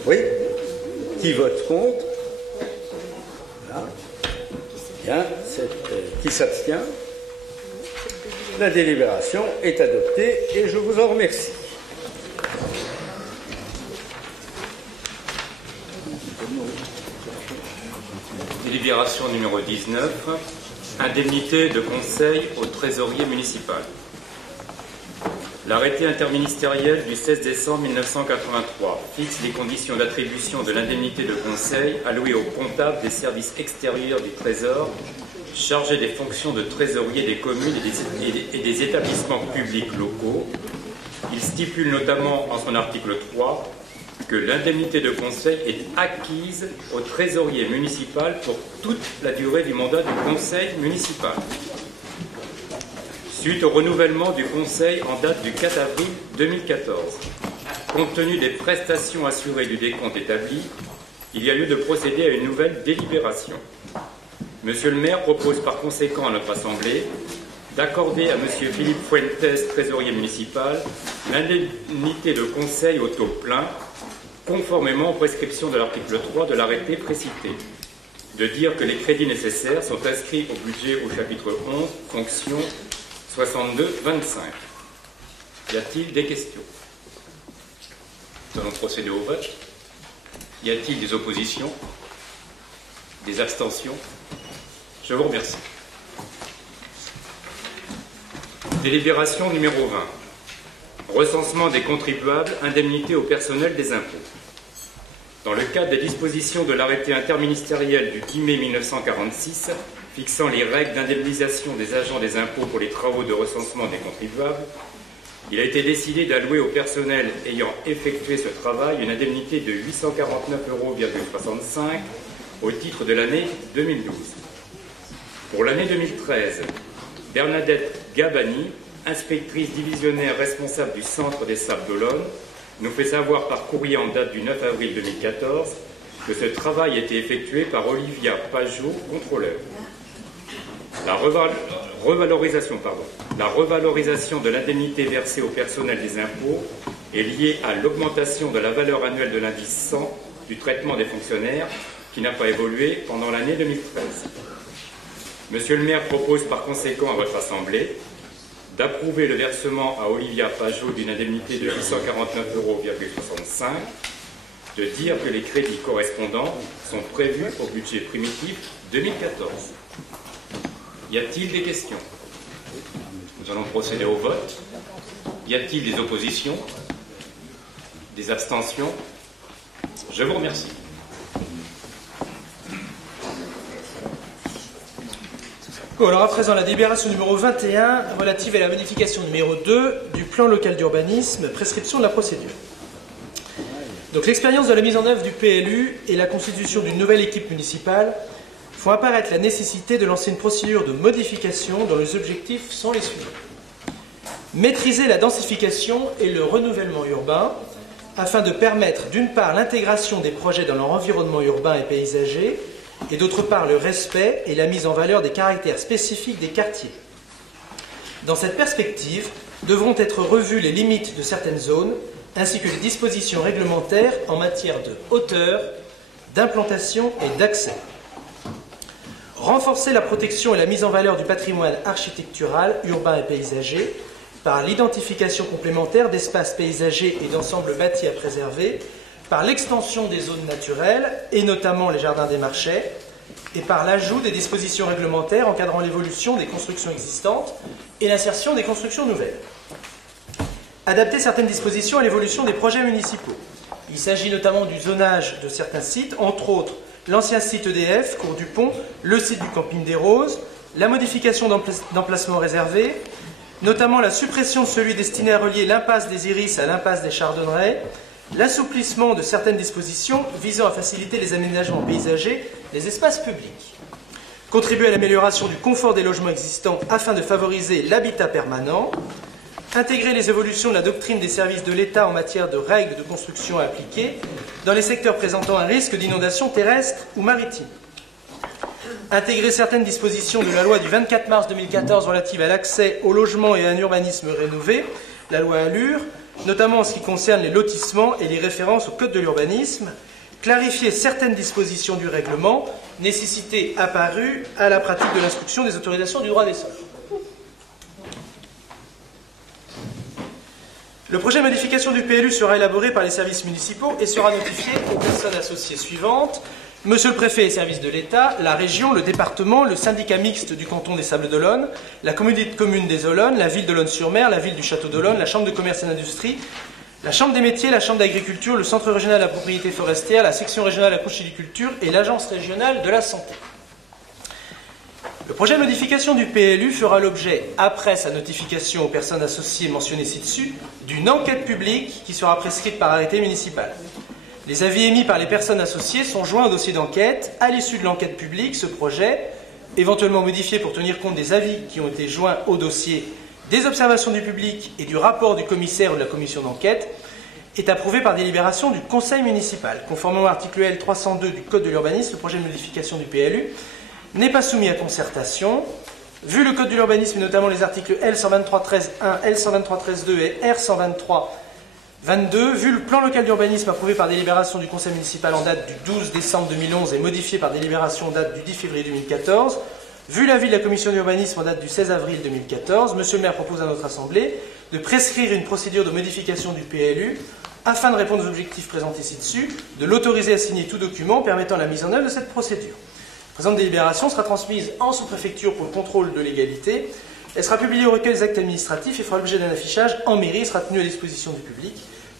Oui. Qui vote contre? Voilà. Bien. Qui s'abstient? La délibération est adoptée et je vous en remercie. Délibération numéro 19, indemnité de conseil au trésorier municipal. L'arrêté interministériel du 16 décembre 1983 fixe les conditions d'attribution de l'indemnité de conseil allouée aux comptables des services extérieurs du Trésor chargés des fonctions de trésorier des communes et des établissements publics locaux. Il stipule notamment en son article 3 que l'indemnité de conseil est acquise au trésorier municipal pour toute la durée du mandat du conseil municipal. Suite au renouvellement du conseil en date du 4 avril 2014, compte tenu des prestations assurées du décompte établi, il y a lieu de procéder à une nouvelle délibération. Monsieur le maire propose par conséquent à notre Assemblée d'accorder à monsieur Philippe Fuentes, trésorier municipal, l'indemnité de conseil au taux plein, conformément aux prescriptions de l'article 3 de l'arrêté précité, de dire que les crédits nécessaires sont inscrits au budget au chapitre 11, fonction 62-25. Y a-t-il des questions? Nous allons procéder au vote. Y a-t-il des oppositions? Des abstentions? Je vous remercie. Délibération numéro 20. Recensement des contribuables, indemnité au personnel des impôts. Dans le cadre des dispositions de l'arrêté interministériel du 10 mai 1946, fixant les règles d'indemnisation des agents des impôts pour les travaux de recensement des contribuables, il a été décidé d'allouer au personnel ayant effectué ce travail une indemnité de 849,65 € au titre de l'année 2012. Pour l'année 2013, Bernadette Gabani, inspectrice divisionnaire responsable du centre des Sables d'Olonne, nous fait savoir par courrier en date du 9 avril 2014 que ce travail a été effectué par Olivia Pajot, contrôleur. La revalorisation de l'indemnité versée au personnel des impôts est liée à l'augmentation de la valeur annuelle de l'indice 100 du traitement des fonctionnaires qui n'a pas évolué pendant l'année 2013. Monsieur le maire propose par conséquent à votre Assemblée d'approuver le versement à Olivia Pajot d'une indemnité de 849,65 €, de dire que les crédits correspondants sont prévus au budget primitif 2014. Y a-t-il des questions? Nous allons procéder au vote. Y a-t-il des oppositions? Des abstentions? Je vous remercie. Alors à présent, la délibération numéro 21 relative à la modification numéro 2 du plan local d'urbanisme, prescription de la procédure. Donc l'expérience de la mise en œuvre du PLU et la constitution d'une nouvelle équipe municipale font apparaître la nécessité de lancer une procédure de modification dont les objectifs sont les suivants. Maîtriser la densification et le renouvellement urbain afin de permettre d'une part l'intégration des projets dans leur environnement urbain et paysager et d'autre part le respect et la mise en valeur des caractères spécifiques des quartiers. Dans cette perspective, devront être revues les limites de certaines zones ainsi que les dispositions réglementaires en matière de hauteur, d'implantation et d'accès. Renforcer la protection et la mise en valeur du patrimoine architectural, urbain et paysager par l'identification complémentaire d'espaces paysagers et d'ensembles bâtis à préserver, par l'extension des zones naturelles, et notamment les jardins des marchais, et par l'ajout des dispositions réglementaires encadrant l'évolution des constructions existantes et l'insertion des constructions nouvelles. Adapter certaines dispositions à l'évolution des projets municipaux. Il s'agit notamment du zonage de certains sites, entre autres l'ancien site EDF, Cours du Pont, le site du Camping des Roses, la modification d'emplacements réservés, notamment la suppression de celui destiné à relier l'impasse des Iris à l'impasse des Chardonnerets, l'assouplissement de certaines dispositions visant à faciliter les aménagements paysagers des espaces publics. Contribuer à l'amélioration du confort des logements existants afin de favoriser l'habitat permanent. Intégrer les évolutions de la doctrine des services de l'État en matière de règles de construction à appliquer dans les secteurs présentant un risque d'inondation terrestre ou maritime. Intégrer certaines dispositions de la loi du 24 mars 2014 relative à l'accès au logement et à un urbanisme rénové, la loi Allure, notamment en ce qui concerne les lotissements et les références au code de l'urbanisme. Clarifier certaines dispositions du règlement, nécessité apparue à la pratique de l'instruction des autorisations du droit des sols. Le projet de modification du PLU sera élaboré par les services municipaux et sera notifié aux personnes associées suivantes: Monsieur le préfet et services de l'État, la région, le département, le syndicat mixte du canton des Sables d'Olonne, la communauté de communes des Olonnes, la ville d'Olonne-sur-Mer, la ville du Château d'Olonne, la chambre de commerce et d'industrie, la chambre des métiers, la chambre d'agriculture, le centre régional de la propriété forestière, la section régionale de la conchyliculture et l'agence régionale de la santé. Le projet de modification du PLU fera l'objet, après sa notification aux personnes associées mentionnées ci-dessus, d'une enquête publique qui sera prescrite par arrêté municipal. Les avis émis par les personnes associées sont joints au dossier d'enquête. À l'issue de l'enquête publique, ce projet, éventuellement modifié pour tenir compte des avis qui ont été joints au dossier, des observations du public et du rapport du commissaire ou de la commission d'enquête, est approuvé par délibération du conseil municipal. Conformément à l'article L 302 du Code de l'urbanisme, le projet de modification du PLU n'est pas soumis à concertation. Vu le Code de l'urbanisme et notamment les articles L 123.13.1, L 123.13.2 et R 123.22, vu le plan local d'urbanisme approuvé par délibération du conseil municipal en date du 12 décembre 2011 et modifié par délibération en date du 10 février 2014, vu l'avis de la commission d'urbanisme en date du 16 avril 2014, Monsieur le maire propose à notre assemblée de prescrire une procédure de modification du PLU afin de répondre aux objectifs présentés ci-dessus, de l'autoriser à signer tout document permettant la mise en œuvre de cette procédure. La présente délibération sera transmise en sous-préfecture pour le contrôle de légalité. Elle sera publiée au recueil des actes administratifs et fera l'objet d'un affichage en mairie et sera tenue à disposition du public,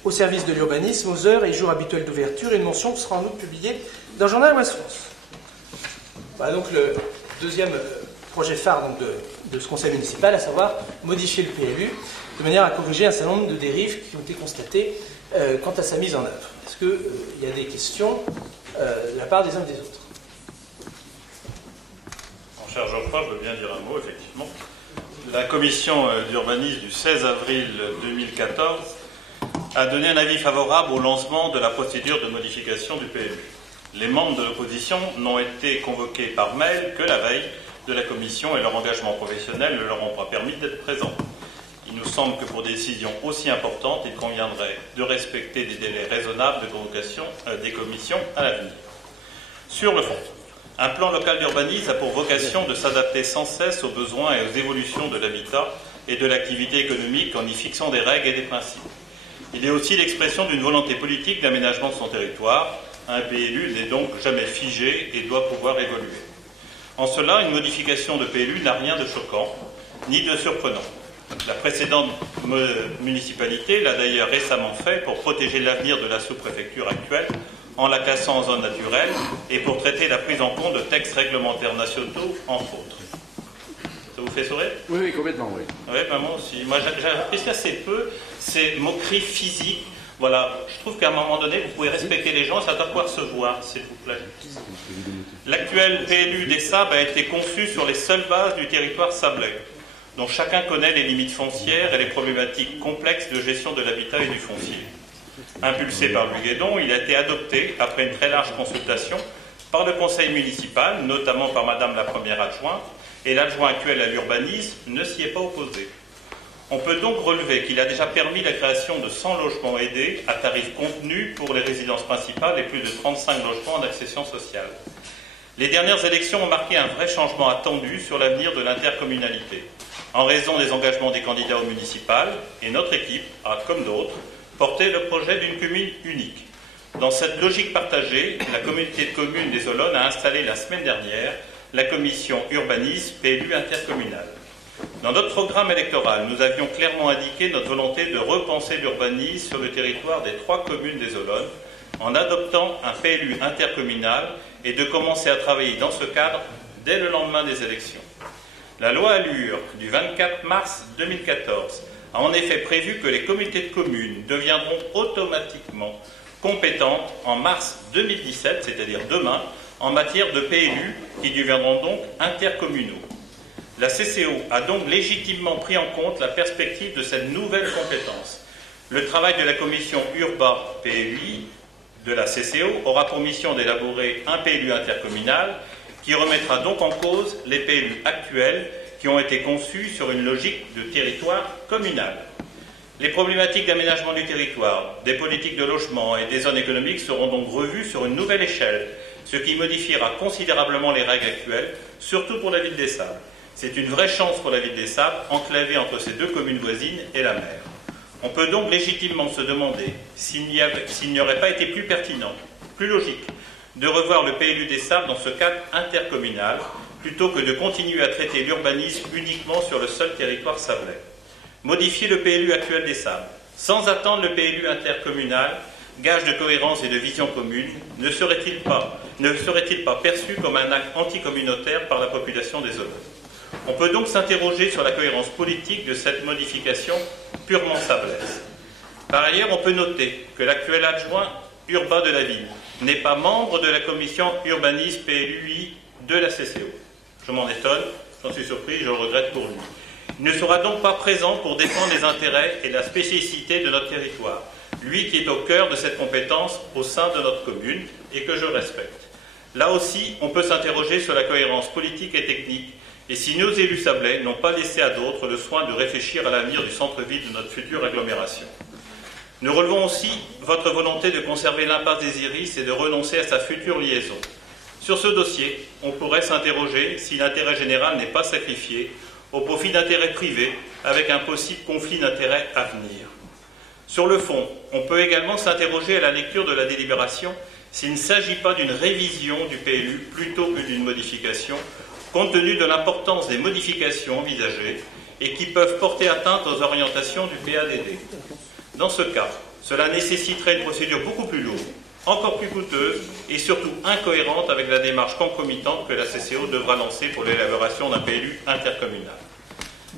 au service de l'urbanisme, aux heures et jours habituels d'ouverture, et une mention sera en outre publiée dans le journal Ouest France. Voilà donc le deuxième projet phare donc, de ce conseil municipal, à savoir modifier le PLU de manière à corriger un certain nombre de dérives qui ont été constatées quant à sa mise en œuvre. Est-ce qu'il y a des questions de la part des uns et des autres? Mon cher Geoffroy, je veux bien dire un mot, effectivement. La commission d'urbanisme du 16 avril 2014 a donné un avis favorable au lancement de la procédure de modification du PLU. Les membres de l'opposition n'ont été convoqués par mail que la veille de la commission et leur engagement professionnel ne leur ont pas permis d'être présents. Il nous semble que pour des décisions aussi importantes, il conviendrait de respecter des délais raisonnables de convocation des commissions à l'avenir. Sur le fond, un plan local d'urbanisme a pour vocation de s'adapter sans cesse aux besoins et aux évolutions de l'habitat et de l'activité économique en y fixant des règles et des principes. Il est aussi l'expression d'une volonté politique d'aménagement de son territoire. Un PLU n'est donc jamais figé et doit pouvoir évoluer. En cela, une modification de PLU n'a rien de choquant ni de surprenant. La précédente municipalité l'a d'ailleurs récemment fait pour protéger l'avenir de la sous-préfecture actuelle en la classant en zone naturelle et pour traiter la prise en compte de textes réglementaires nationaux, entre autres. Ça vous fait sourire? Oui, oui, complètement, oui. Oui, ben moi aussi. Moi, j'apprécie assez peu ces moqueries physiques. Voilà, je trouve qu'à un moment donné, vous pouvez respecter les gens, ça doit pouvoir se voir, s'il vous plaît. L'actuel PLU des Sables a été conçu sur les seules bases du territoire sablais, dont chacun connaît les limites foncières et les problématiques complexes de gestion de l'habitat et du foncier. Impulsé par Louis Guédon, il a été adopté, après une très large consultation, par le conseil municipal, notamment par Madame la première adjointe, et l'adjoint actuel à l'urbanisme ne s'y est pas opposé. On peut donc relever qu'il a déjà permis la création de 100 logements aidés à tarif contenu pour les résidences principales et plus de 35 logements en accession sociale. Les dernières élections ont marqué un vrai changement attendu sur l'avenir de l'intercommunalité, en raison des engagements des candidats aux municipales, et notre équipe a, comme d'autres, porté le projet d'une commune unique. Dans cette logique partagée, la communauté de communes des Olonnes a installé la semaine dernière la commission urbanisme PLU intercommunale. Dans notre programme électoral, nous avions clairement indiqué notre volonté de repenser l'urbanisme sur le territoire des 3 communes des Olonnes en adoptant un PLU intercommunal et de commencer à travailler dans ce cadre dès le lendemain des élections. La loi Allure du 24 mars 2014 a en effet prévu que les communautés de communes deviendront automatiquement compétentes en mars 2017, c'est-à-dire demain, en matière de PLU qui deviendront donc intercommunaux. La CCO a donc légitimement pris en compte la perspective de cette nouvelle compétence. Le travail de la commission Urba-PLUI de la CCO aura pour mission d'élaborer un PLU intercommunal qui remettra donc en cause les PLU actuels qui ont été conçus sur une logique de territoire communal. Les problématiques d'aménagement du territoire, des politiques de logement et des zones économiques seront donc revues sur une nouvelle échelle, ce qui modifiera considérablement les règles actuelles, surtout pour la ville des Sables. C'est une vraie chance pour la ville des Sables, enclavée entre ces 2 communes voisines et la mer. On peut donc légitimement se demander s'il n'y aurait pas été plus pertinent, plus logique, de revoir le PLU des Sables dans ce cadre intercommunal, plutôt que de continuer à traiter l'urbanisme uniquement sur le seul territoire sablais. Modifier le PLU actuel des Sables, sans attendre le PLU intercommunal, gage de cohérence et de vision commune, ne serait-il pas perçu comme un acte anticommunautaire par la population des Olonnes? On peut donc s'interroger sur la cohérence politique de cette modification purement sablaise. Par ailleurs, on peut noter que l'actuel adjoint urbain de la ville n'est pas membre de la commission urbanisme PLUI de la CCO. Je m'en étonne, j'en suis surpris, je le regrette pour lui. Il ne sera donc pas présent pour défendre les intérêts et la spécificité de notre territoire, lui qui est au cœur de cette compétence au sein de notre commune et que je respecte. Là aussi, on peut s'interroger sur la cohérence politique et technique et si nos élus sablais n'ont pas laissé à d'autres le soin de réfléchir à l'avenir du centre-ville de notre future agglomération. Nous relevons aussi votre volonté de conserver l'impasse des Iris et de renoncer à sa future liaison. Sur ce dossier, on pourrait s'interroger si l'intérêt général n'est pas sacrifié au profit d'intérêts privés avec un possible conflit d'intérêts à venir. Sur le fond, on peut également s'interroger à la lecture de la délibération s'il ne s'agit pas d'une révision du PLU plutôt que d'une modification, compte tenu de l'importance des modifications envisagées et qui peuvent porter atteinte aux orientations du PADD. Dans ce cas, cela nécessiterait une procédure beaucoup plus lourde, encore plus coûteuse et surtout incohérente avec la démarche concomitante que la CCO devra lancer pour l'élaboration d'un PLU intercommunal.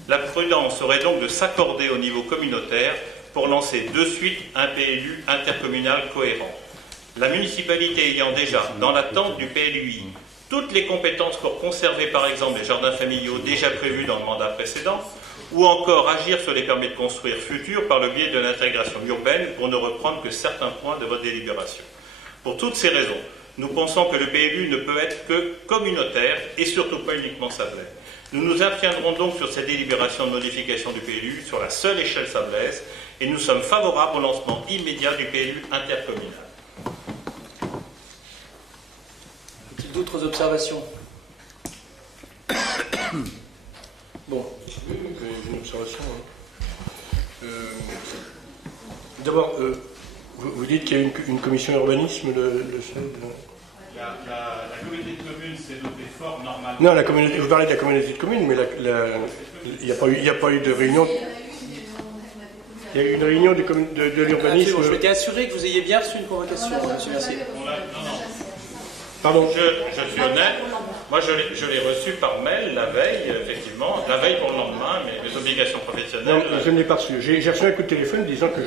La prudence serait donc de s'accorder au niveau communautaire pour lancer de suite un PLU intercommunal cohérent. La municipalité ayant déjà, dans l'attente du PLUI, toutes les compétences pour conserver par exemple les jardins familiaux déjà prévus dans le mandat précédent, ou encore agir sur les permis de construire futurs par le biais de l'intégration urbaine, pour ne reprendre que certains points de votre délibération. Pour toutes ces raisons, nous pensons que le PLU ne peut être que communautaire et surtout pas uniquement sablais. Nous nous abstiendrons donc sur cette délibération de modification du PLU sur la seule échelle sablaise et nous sommes favorables au lancement immédiat du PLU intercommunal. D'autres observations? Bon, une observation. D'abord, vous dites qu'il y a une commission urbanisme le 16. La communauté de communes s'est dotée fort normalement. Non, la communauté, vous parlez de la communauté de communes, mais il n'y a pas eu de réunion. Il y a eu une réunion de l'urbanisme. Je m'étais assuré que vous ayez bien reçu une convocation, M. Mercier. Non. Pardon. Je suis honnête. Moi, je l'ai reçu par mail la veille, effectivement, la veille pour le lendemain, mais les obligations professionnelles. Non, je ne l'ai pas reçu. J'ai reçu un coup de téléphone disant que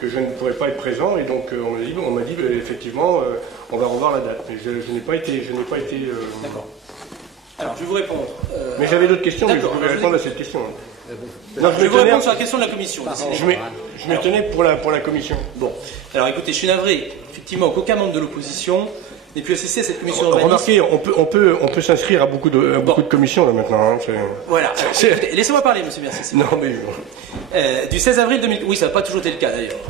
je ne pourrais pas être présent, et donc on m'a dit effectivement, on va revoir la date. Mais je n'ai pas été. D'accord. Alors, je vais vous répondre. Mais j'avais d'autres questions, mais je pouvais répondre à cette question. Non, je vais vous répondre sur la question de la commission. Je m'étonnais pour la commission. Bon. Alors, écoutez, je suis navré. Effectivement, qu'aucun membre de l'opposition n'est plus associé à cette commission urbanisme. Remarquez, on peut s'inscrire à beaucoup de commissions là maintenant. Hein, voilà. Laissez-moi parler, monsieur Mercier. Non, mais... du 16 avril 2000... Oui, ça n'a pas toujours été le cas d'ailleurs.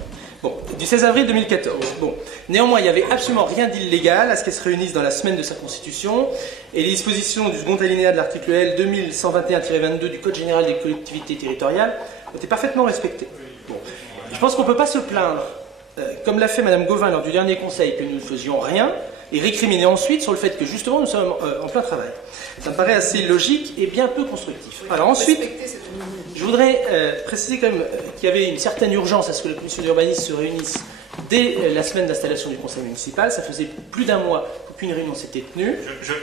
Bon, du 16 avril 2014. Bon. Néanmoins, il n'y avait absolument rien d'illégal à ce qu'elle se réunisse dans la semaine de sa constitution, et les dispositions du second alinéa de l'article L 2121-22 du Code général des collectivités territoriales ont été parfaitement respectées. Bon. Je pense qu'on ne peut pas se plaindre, comme l'a fait Mme Gauvin lors du dernier conseil, que nous ne faisions rien, et récriminer ensuite sur le fait que justement nous sommes en plein travail. Ça me paraît assez logique et bien peu constructif. Alors ensuite, je voudrais préciser quand même qu'il y avait une certaine urgence à ce que la commission d'urbanisme se réunisse dès la semaine d'installation du conseil municipal. Ça faisait plus d'un mois qu'aucune réunion s'était tenue.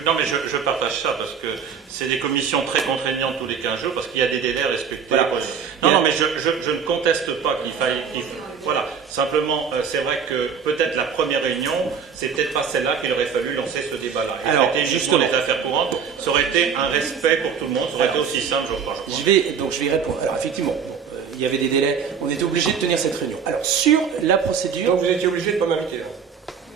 Non, mais je partage ça parce que c'est des commissions très contraignantes tous les 15 jours parce qu'il y a des délais respectés. Voilà. Non, mais je ne conteste pas qu'il faille... Voilà, simplement, c'est vrai que peut-être la première réunion, c'est peut-être pas celle-là qu'il aurait fallu lancer ce débat-là. Alors, justement, les affaires courantes, ça aurait été un respect pour tout le monde, ça aurait été aussi simple, je crois. Je vais y répondre. Alors, effectivement, il y avait des délais, on était obligé de tenir cette réunion. Alors, sur la procédure... Donc, vous étiez obligé de ne pas m'inviter là.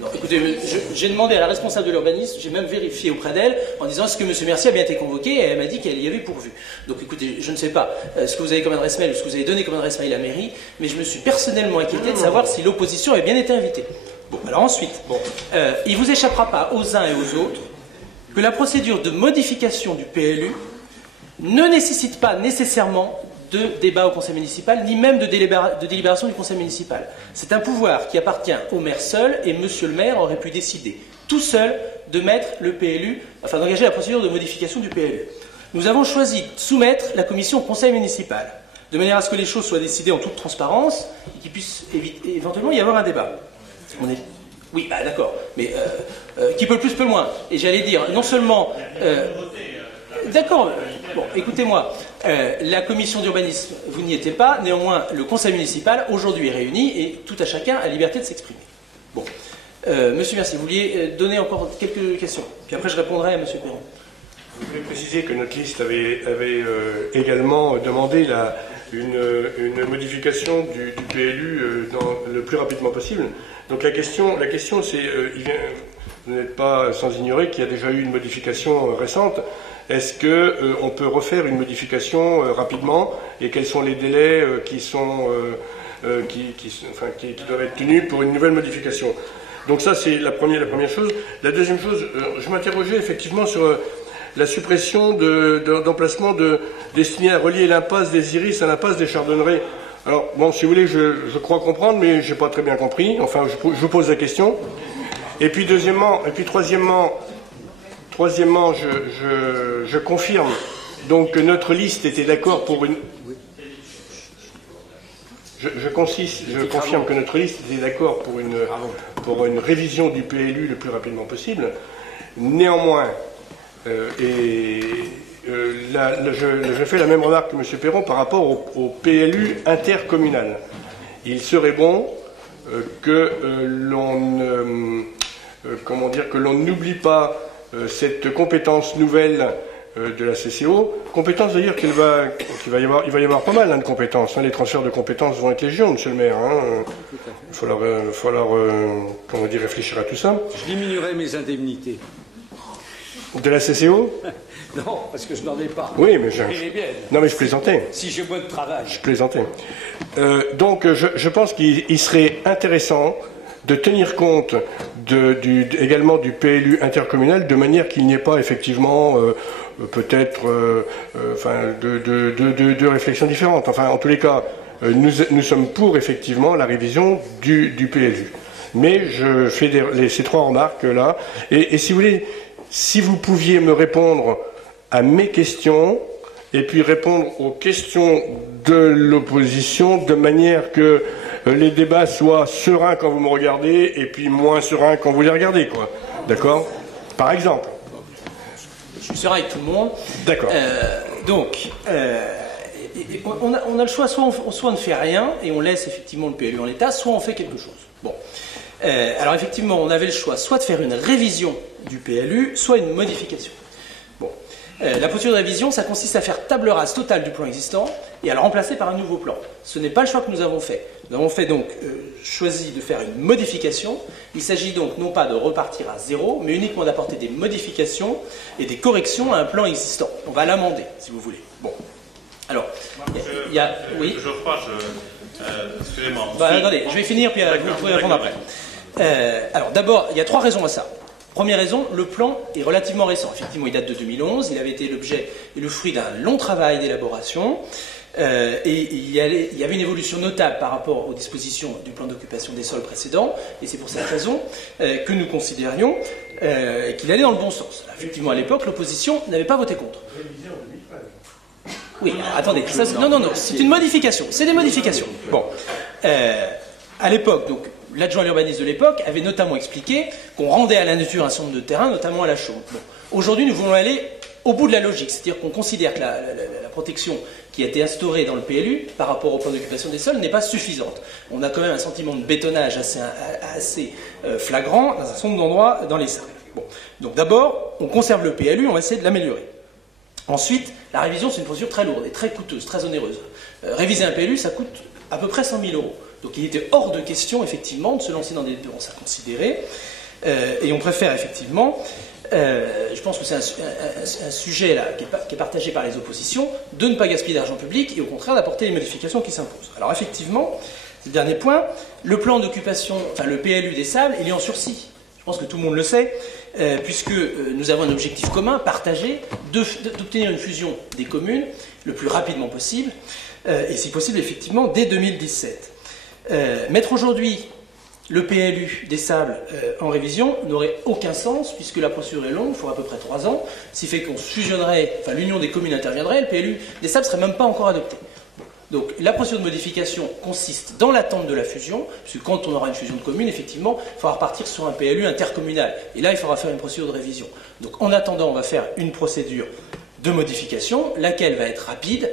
Non, écoutez, j'ai demandé à la responsable de l'urbanisme, j'ai même vérifié auprès d'elle en disant est-ce que M. Mercier a bien été convoqué, et elle m'a dit qu'elle y avait pourvu. Donc écoutez, je ne sais pas ce que vous avez comme adresse mail ou ce que vous avez donné comme adresse mail à la mairie, mais je me suis personnellement inquiété de savoir si l'opposition avait bien été invitée. Bon, alors ensuite, il ne vous échappera pas aux uns et aux autres que la procédure de modification du PLU ne nécessite pas nécessairement de débat au conseil municipal, ni même de délibération du conseil municipal. C'est un pouvoir qui appartient au maire seul, et monsieur le maire aurait pu décider tout seul de mettre le PLU, enfin d'engager la procédure de modification du PLU. Nous avons choisi de soumettre la commission au conseil municipal, de manière à ce que les choses soient décidées en toute transparence, et qu'il puisse éventuellement y avoir un débat. Oui, bah, d'accord, mais qui peut le plus, peut le moins. Et j'allais dire, non seulement... D'accord, bon, écoutez-moi, la commission d'urbanisme, vous n'y étiez pas, néanmoins, le conseil municipal, aujourd'hui, est réuni et tout à chacun a liberté de s'exprimer. Bon, monsieur Mercier, vous vouliez donner encore quelques questions, puis après je répondrai à monsieur Perron. Je voulais préciser que notre liste avait également demandé une modification du PLU le plus rapidement possible. Donc la question c'est, vous n'êtes pas sans ignorer qu'il y a déjà eu une modification récente. Est-ce qu'on peut refaire une modification rapidement et quels sont les délais qui doivent être tenus pour une nouvelle modification? Donc ça, c'est la première chose. La deuxième chose, je m'interrogeais effectivement sur la suppression d'emplacements destinés à relier l'impasse des Iris à l'impasse des Chardonnerets. Alors, bon, si vous voulez, je crois comprendre, mais je n'ai pas très bien compris. Enfin, je vous pose la question. Et puis troisièmement, je confirme donc que notre liste était d'accord pour une... Je confirme que notre liste était d'accord pour une révision du PLU le plus rapidement possible. Néanmoins, je fais la même remarque que M. Perron par rapport au PLU intercommunal. Il serait bon que l'on n'oublie pas cette compétence nouvelle de la CCO, compétence d'ailleurs il va y avoir pas mal de compétences. Les transferts de compétences vont être légion, monsieur le maire. Il va falloir réfléchir à tout ça. Je diminuerai mes indemnités. De la CCO? Non, parce que je n'en ai pas. Oui, mais non, mais je plaisantais. Si j'ai moins de travail. Je plaisantais. Donc, je pense qu'il serait intéressant de tenir compte également du PLU intercommunal, de manière qu'il n'y ait pas effectivement peut-être deux réflexions différentes. Enfin, en tous les cas, nous sommes pour effectivement la révision du PLU. Mais je fais ces trois remarques là. Et si vous voulez, si vous pouviez me répondre à mes questions et puis répondre aux questions de l'opposition de manière que les débats soient sereins quand vous me regardez et puis moins sereins quand vous les regardez, quoi. D'accord? Par exemple. Je suis serein avec tout le monde. D'accord. Donc, on a le choix, soit on ne fait rien et on laisse effectivement le PLU en l'état, soit on fait quelque chose. Bon. Alors effectivement, on avait le choix soit de faire une révision du PLU, soit une modification. Bon. La procédure de révision, ça consiste à faire table rase totale du plan existant et à le remplacer par un nouveau plan. Ce n'est pas le choix que nous avons fait. Nous avons fait donc choisi de faire une modification. Il s'agit donc non pas de repartir à zéro, mais uniquement d'apporter des modifications et des corrections à un plan existant. On va l'amender, si vous voulez. Bon. Alors, il y a... Oui. Excusez-moi. Attendez, je vais finir, puis vous pouvez répondre après. Alors, d'abord, il y a 3 raisons à ça. Première raison, le plan est relativement récent. Effectivement, il date de 2011. Il avait été l'objet et le fruit d'un long travail d'élaboration. Et il y avait une évolution notable par rapport aux dispositions du plan d'occupation des sols précédent. Et c'est pour cette raison que nous considérions qu'il allait dans le bon sens. Effectivement, à l'époque, l'opposition n'avait pas voté contre. Oui, attendez. Ça, non, c'est une modification. C'est des modifications. Bon. À l'époque, donc, l'adjoint à l'urbanisme de l'époque avait notamment expliqué qu'on rendait à la nature un certain nombre de terrains, notamment à la chaume. Bon. Aujourd'hui, nous voulons aller au bout de la logique, c'est-à-dire qu'on considère que la protection qui a été instaurée dans le PLU par rapport au plan d'occupation des sols n'est pas suffisante. On a quand même un sentiment de bétonnage assez flagrant dans un certain nombre d'endroits dans les sables. Bon. Donc d'abord, on conserve le PLU, on va essayer de l'améliorer. Ensuite, la révision, c'est une procédure très lourde et très coûteuse, très onéreuse. Réviser un PLU, ça coûte à peu près 100 000 €. Donc il était hors de question, effectivement, de se lancer dans des dépenses à considérer. Et on préfère, effectivement, je pense que c'est un sujet là, qui est partagé par les oppositions, de ne pas gaspiller d'argent public et au contraire d'apporter les modifications qui s'imposent. Alors effectivement, c'est le dernier point, le plan d'occupation, enfin le PLU des sables, il est en sursis. Je pense que tout le monde le sait, puisque nous avons un objectif commun, partagé, d'obtenir une fusion des communes le plus rapidement possible, et si possible, effectivement, dès 2017. Mettre aujourd'hui le PLU des sables en révision n'aurait aucun sens, puisque la procédure est longue, il faudra à peu près 3 ans, ce qui fait qu'on fusionnerait, enfin l'union des communes interviendrait, le PLU des sables ne serait même pas encore adopté. Donc la procédure de modification consiste dans l'attente de la fusion, puisque quand on aura une fusion de communes, effectivement, il faudra repartir sur un PLU intercommunal. Et là, il faudra faire une procédure de révision. Donc en attendant, on va faire une procédure de modification, laquelle va être rapide.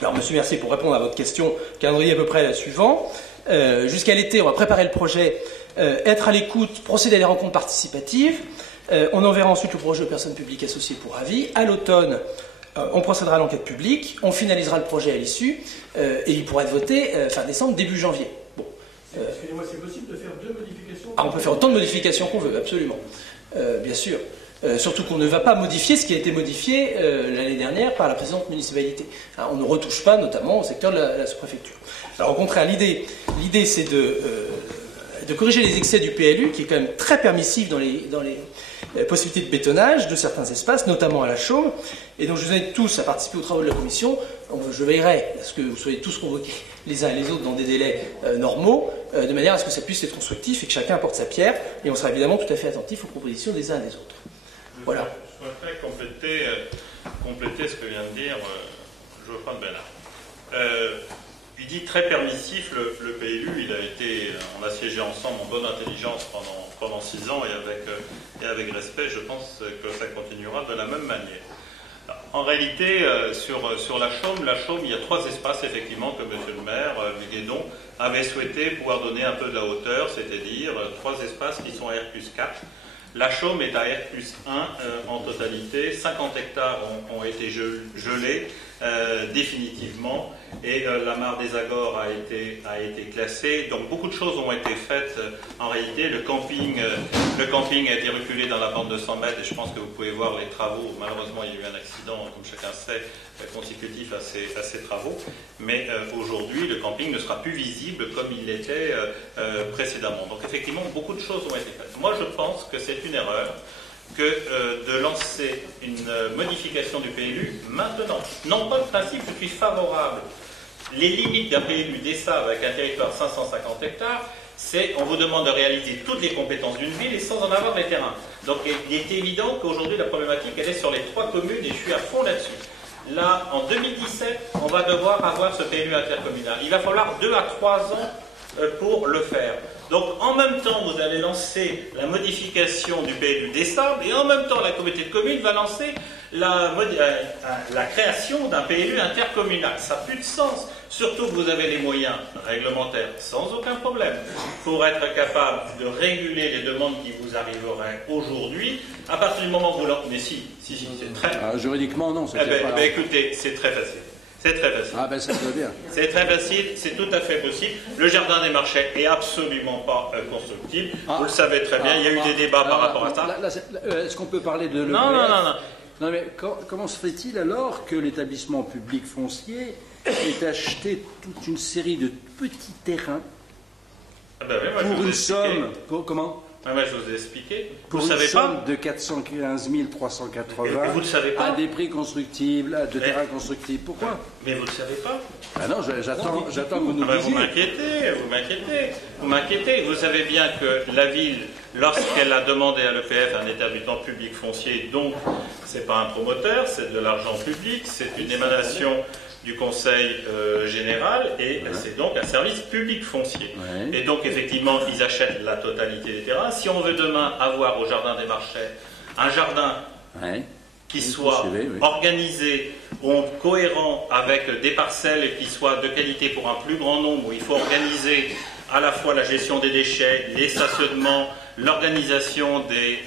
Alors, Monsieur Mercier, pour répondre à votre question, le calendrier à peu près le suivant. Jusqu'à l'été, on va préparer le projet, être à l'écoute, procéder à des rencontres participatives. On enverra ensuite le projet aux personnes publiques associées pour avis. À l'automne, on procédera à l'enquête publique, on finalisera le projet à l'issue, et il pourra être voté fin décembre, début janvier. Bon. Excusez-moi, c'est possible de faire 2 modifications? On peut faire autant de modifications qu'on veut, absolument. Bien sûr. Surtout qu'on ne va pas modifier ce qui a été modifié l'année dernière par la précédente municipalité. Hein, on ne retouche pas, notamment au secteur de la sous-préfecture. Alors au contraire, l'idée c'est de corriger les excès du PLU, qui est quand même très permissif dans les possibilités de bétonnage de certains espaces, notamment à la chaume. Et donc je vous invite tous à participer aux travaux de la commission. Je veillerai à ce que vous soyez tous convoqués les uns et les autres dans des délais normaux, de manière à ce que ça puisse être constructif et que chacun apporte sa pierre. Et on sera évidemment tout à fait attentif aux propositions des uns et des autres. Voilà. Je souhaiterais compléter ce que vient de dire Geoffroy de Bernard. Il dit très permissif, le PLU, on a siégé ensemble en bonne intelligence pendant 6 ans et avec respect, je pense que ça continuera de la même manière. En réalité, sur la chaume, il y a 3 espaces, effectivement, que monsieur le maire, Guédon, avait souhaité pouvoir donner un peu de la hauteur, c'est-à-dire 3 espaces qui sont à R+4. La chaume est à R+1 en totalité, 50 hectares ont été gelés définitivement, et la mare des Agores a été classée. Donc beaucoup de choses ont été faites en réalité. Le camping a été reculé dans la bande de 100 mètres, et je pense que vous pouvez voir les travaux. Malheureusement, il y a eu un accident, comme chacun sait, consécutif à ces travaux. Mais aujourd'hui, le camping ne sera plus visible comme il l'était précédemment. Donc effectivement, beaucoup de choses ont été faites. Moi, je pense que c'est une erreur que de lancer une modification du PLU maintenant. Non pas le principe, je suis favorable. Les limites d'un PLU des sables avec un territoire de 550 hectares, c'est on vous demande de réaliser toutes les compétences d'une ville et sans en avoir les terrains. Donc il est évident qu'aujourd'hui la problématique elle est sur les 3 communes et je suis à fond là-dessus. Là, en 2017, on va devoir avoir ce PLU intercommunal. Il va falloir 2 à 3 ans pour le faire. Donc en même temps, vous allez lancer la modification du PLU des sables, et en même temps, la communauté de communes va lancer la création d'un PLU intercommunal. Ça n'a plus de sens. Surtout que vous avez les moyens réglementaires sans aucun problème pour être capable de réguler les demandes qui vous arriveraient aujourd'hui. À partir du moment où vous leur... Mais si, c'est très... juridiquement, non. Écoutez, c'est très facile. C'est très facile. Ah ben ça peut bien. C'est très facile, c'est tout à fait possible. Le jardin des marchés est absolument pas constructible. Vous le savez très bien, il y a eu des débats par rapport à ça. Est-ce qu'on peut parler de l'EPF? Non, mais comment se fait-il alors que l'établissement public foncier ait acheté toute une série de petits terrains pour une somme... Comment? Je vous ai expliqué. Pour une somme de 415 380 vous le savez pas. À des prix constructibles, de terrains constructibles. Pourquoi? Mais vous ne le savez pas. Ah non, j'attends que vous nous disiez. Vous m'inquiétez. Vous savez bien que la ville, lorsqu'elle a demandé à l'EPF un établissement public foncier, donc c'est pas un promoteur, c'est de l'argent public, c'est une émanation du Conseil général, et c'est donc un service public foncier. Et donc, effectivement, ils achètent la totalité des terrains. Si on veut demain avoir au Jardin des Marchais un jardin qui soit organisé, cohérent avec des parcelles et qui soit de qualité pour un plus grand nombre, où il faut organiser à la fois la gestion des déchets, les stationnements, l'organisation des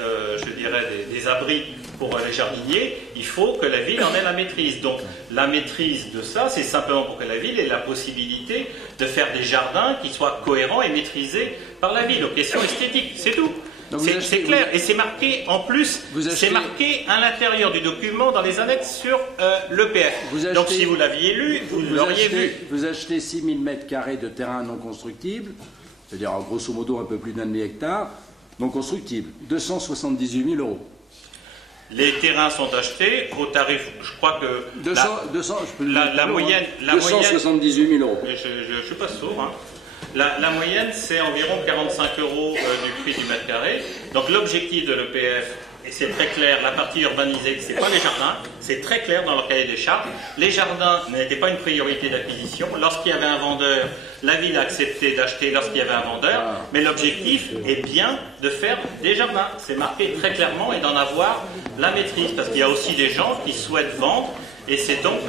abris pour les jardiniers, il faut que la ville en ait la maîtrise. Donc la maîtrise de ça, c'est simplement pour que la ville ait la possibilité de faire des jardins qui soient cohérents et maîtrisés par la ville. Donc question esthétique, c'est tout. C'est clair, et c'est marqué en plus, c'est marqué à l'intérieur du document dans les annexes sur l'EPF. Donc si vous l'aviez lu, vous l'auriez vu. Vous achetez 6 000 m² de terrain non constructible, c'est-à-dire grosso modo un peu plus d'1,5 hectare, non constructible, 278 000 €. Les terrains sont achetés au tarif, je crois que la moyenne... 278 000 €. Je ne suis pas sourd, hein. La moyenne, c'est environ 45 € du prix du mètre carré. Donc l'objectif de l'EPF, et c'est très clair, la partie urbanisée, ce n'est pas les jardins, c'est très clair dans leur cahier des charges. Les jardins n'étaient pas une priorité d'acquisition. Lorsqu'il y avait un vendeur, la ville a accepté d'acheter lorsqu'il y avait un vendeur, mais l'objectif est bien de faire des jardins. C'est marqué très clairement et d'en avoir la maîtrise, parce qu'il y a aussi des gens qui souhaitent vendre, et c'est donc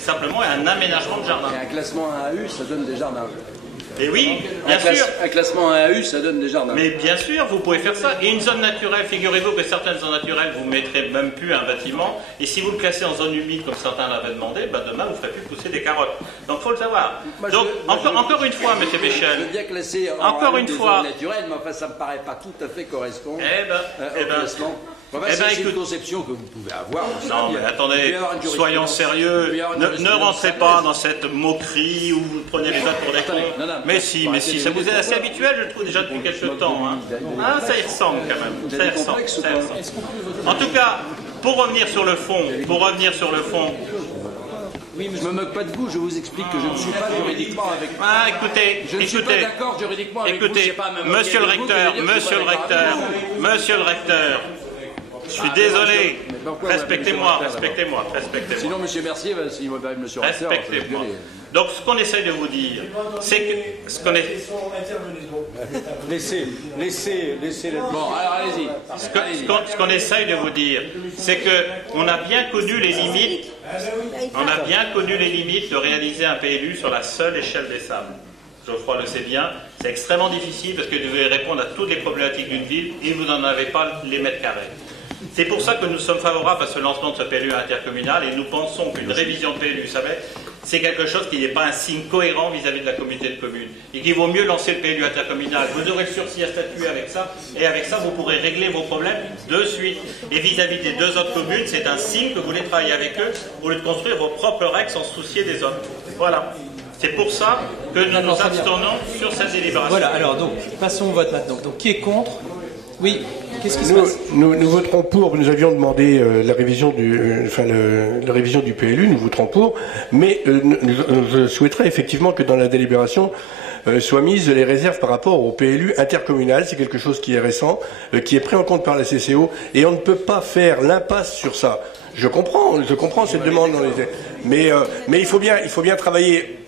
simplement un aménagement de jardin. Et un classement AAU, ça donne des jardins. Et oui, bien sûr. Un classement AAU, ça donne des jardins. Mais bien sûr, vous pouvez faire ça. Et une zone naturelle, figurez-vous que certaines zones naturelles, vous ne mettrez même plus un bâtiment. Et si vous le classez en zone humide, comme certains l'avaient demandé, demain, vous ne ferez plus pousser des carottes. Donc, il faut le savoir. Donc, encore une fois, M. Béchel. Je veux bien classer encore une fois. Zones naturelles, mais enfin, ça ne me paraît pas tout à fait correspondre au classement. C'est une conception que vous pouvez avoir. Non, mais attendez, soyons sérieux. Ne rentrez pas dans cette moquerie où vous prenez les autres pour des cons. Mais si, ça vous est assez habituel, je le trouve déjà depuis quelques temps. Ça y ressemble quand même. Ça y ressemble. En tout cas, pour revenir sur le fond, oui, mais je ne me moque pas de vous, je vous explique que je ne suis pas juridiquement avec vous. Je ne suis pas d'accord juridiquement avec vous. Écoutez, monsieur le recteur, je suis désolé. Respectez-moi. Sinon, monsieur Mercier, s'il me permet, monsieur le recteur, respectez-moi. Donc, ce qu'on essaye de vous dire, c'est que ce qu'on est... Laissez les... Bon, alors allez-y. Ce qu'on essaye de vous dire, c'est qu'on a bien connu les limites. On a bien connu les limites de réaliser un PLU sur la seule échelle des sables. Geoffroy le sait bien, c'est extrêmement difficile parce que vous devez répondre à toutes les problématiques d'une ville et vous n'en avez pas les mètres carrés. C'est pour ça que nous sommes favorables à ce lancement de ce PLU intercommunal et nous pensons qu'une révision de PLU, vous savez, c'est quelque chose qui n'est pas un signe cohérent vis-à-vis de la communauté de communes et qu'il vaut mieux lancer le PLU intercommunal. Vous aurez le sursis à statuer avec ça et avec ça vous pourrez régler vos problèmes de suite. Et vis-à-vis des deux autres communes, c'est un signe que vous voulez travailler avec eux au lieu de construire vos propres règles sans se soucier des autres. Voilà. C'est pour ça que nous nous abstenons sur cette délibération. Voilà, alors donc, passons au vote maintenant. Donc, qui est contre? Oui, qu'est-ce qui se passe? Nous voterons pour, nous avions demandé la révision du PLU, nous voterons pour, mais je souhaiterais effectivement que dans la délibération soient mises les réserves par rapport au PLU intercommunal. C'est quelque chose qui est récent, qui est pris en compte par la CCO, et on ne peut pas faire l'impasse sur ça. Je comprends cette demande, mais il faut bien travailler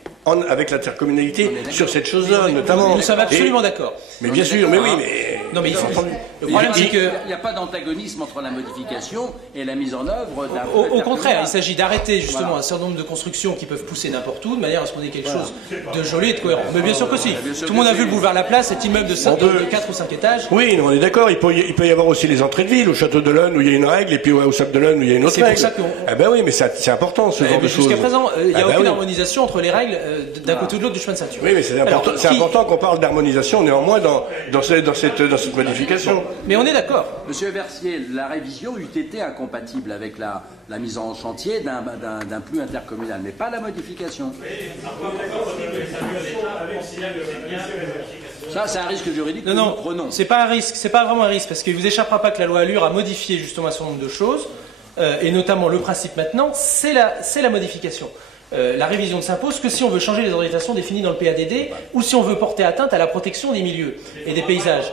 avec l'intercommunalité sur cette chose-là, notamment. Nous sommes absolument d'accord. Mais bien sûr, mais oui, mais... Non, mais le problème, c'est que... Il n'y a pas d'antagonisme entre la modification et la mise en œuvre d'un... Au contraire, il s'agit d'arrêter justement un certain nombre de constructions qui peuvent pousser n'importe où, de manière à ce qu'on ait quelque chose de joli et de cohérent. Mais bien sûr que si. Tout le monde a vu le boulevard La Place, cet immeuble de 4 ou 5 étages. Oui, on est d'accord. Il peut y avoir aussi les entrées de ville, au Château de l'Eune où il y a une règle, et puis au Sable de l'Eune où il y a une autre règle. C'est pour ça qu'on... Ah ben oui, mais c'est important ce genre de choses. Jusqu'à présent, il n'y a aucune harmonisation entre les règles d'un côté ou de l'autre du chemin de ceinture. Oui, mais c'est important, important qu'on parle d'harmonisation néanmoins dans cette modification. Mais on est d'accord. Monsieur Versier, la révision eût été incompatible avec la mise en chantier d'un flux intercommunal, mais pas la modification. Ça, c'est un risque juridique que nous prenons. C'est pas un risque, c'est pas vraiment un risque, parce qu'il ne vous échappera pas que la loi Allure a modifié justement un certain nombre de choses, et notamment le principe maintenant, c'est la modification. La révision ne s'impose que si on veut changer les orientations définies dans le PADD, ou si on veut porter atteinte à la protection des milieux et des paysages.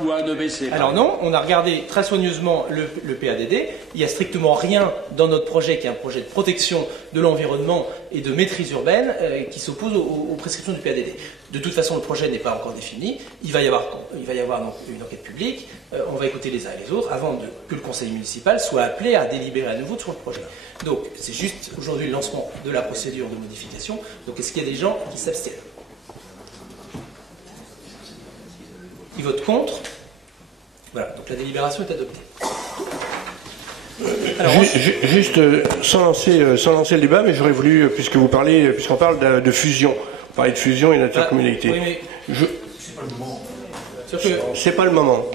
Ou à un EBC. Alors non, on a regardé très soigneusement le PADD. Il n'y a strictement rien dans notre projet qui est un projet de protection de l'environnement et de maîtrise urbaine qui s'oppose aux prescriptions du PADD. De toute façon, le projet n'est pas encore défini. Il va y avoir donc une enquête publique. On va écouter les uns et les autres avant que le conseil municipal soit appelé à délibérer à nouveau sur le projet. Donc c'est juste aujourd'hui le lancement de la procédure de modification. Donc est-ce qu'il y a des gens qui s'abstiennent ? Ils votent contre. Voilà, donc la délibération est adoptée. Alors, juste sans lancer le débat, mais j'aurais voulu, puisqu'on parle de fusion, on parlait de fusion et d'intercommunalité. Oui, mais c'est pas le moment. C'est pas le moment.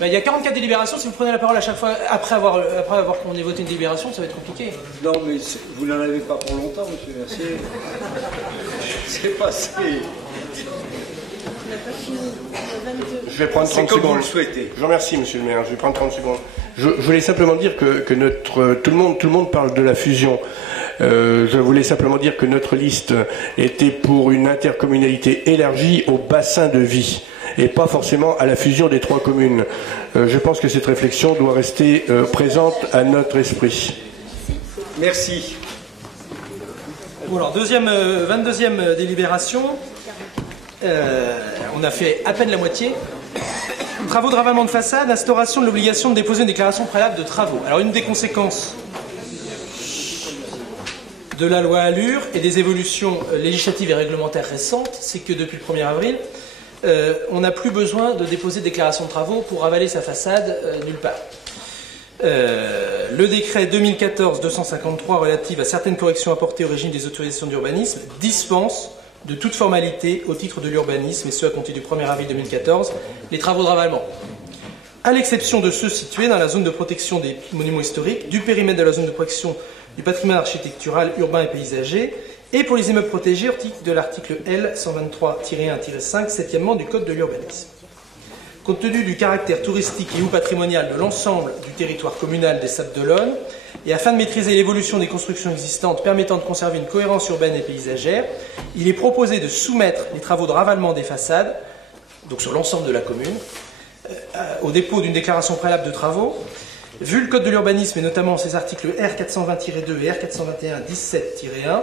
Il y a 44 délibérations. Si vous prenez la parole à chaque fois après avoir qu'on ait voté une délibération, ça va être compliqué. Non, mais vous n'en avez pas pour longtemps, monsieur Mercier. C'est passé. Je vais prendre 30 comme secondes. vous le souhaitez. Je vous remercie, monsieur le maire. Je vais prendre 30 secondes. Je voulais simplement dire que tout le monde parle de la fusion. Je voulais simplement dire que notre liste était pour une intercommunalité élargie au bassin de vie et pas forcément à la fusion des 3 communes. Je pense que cette réflexion doit rester présente à notre esprit. Merci. Bon, alors, 22e délibération. On a fait à peine la moitié. Travaux de ravalement de façade, instauration de l'obligation de déposer une déclaration préalable de travaux. Alors une des conséquences de la loi Allure et des évolutions législatives et réglementaires récentes, c'est que depuis le 1er avril, on n'a plus besoin de déposer de déclaration de travaux pour ravaler sa façade nulle part. Le décret 2014-253 relatif à certaines corrections apportées au régime des autorisations d'urbanisme dispense de toute formalité au titre de l'urbanisme, et ce à compter du 1er avril 2014, les travaux de ravalement, à l'exception de ceux situés dans la zone de protection des monuments historiques, du périmètre de la zone de protection du patrimoine architectural, urbain et paysager, et pour les immeubles protégés au titre de l'article L 123-1-5, 7e du Code de l'urbanisme. Compte tenu du caractère touristique et ou patrimonial de l'ensemble du territoire communal des Sables d'Olonne, et afin de maîtriser l'évolution des constructions existantes permettant de conserver une cohérence urbaine et paysagère, il est proposé de soumettre les travaux de ravalement des façades, donc sur l'ensemble de la commune, au dépôt d'une déclaration préalable de travaux. Vu le Code de l'urbanisme et notamment ses articles R420-2 et R421-17-1,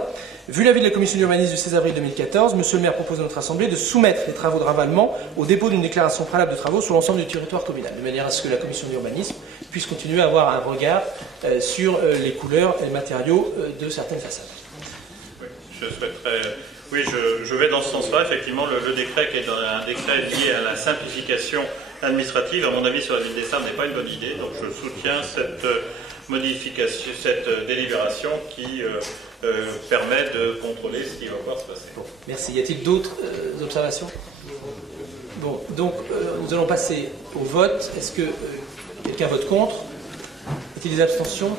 vu l'avis de la commission d'urbanisme du 16 avril 2014, monsieur le maire propose à notre assemblée de soumettre les travaux de ravalement au dépôt d'une déclaration préalable de travaux sur l'ensemble du territoire communal, de manière à ce que la commission d'urbanisme puisse continuer à avoir un regard sur les couleurs et les matériaux de certaines façades. Oui, je souhaiterais... Oui, je vais dans ce sens-là. Effectivement, le décret qui est un décret lié à la simplification administrative, à mon avis, sur la ville des Sables n'est pas une bonne idée. Donc, je soutiens cette modification, cette délibération qui permet de contrôler ce qui va pouvoir se passer. Bon, merci. Y a-t-il d'autres observations? Bon, donc nous allons passer au vote. Est-ce que quelqu'un vote contre? Y a-t-il des abstentions?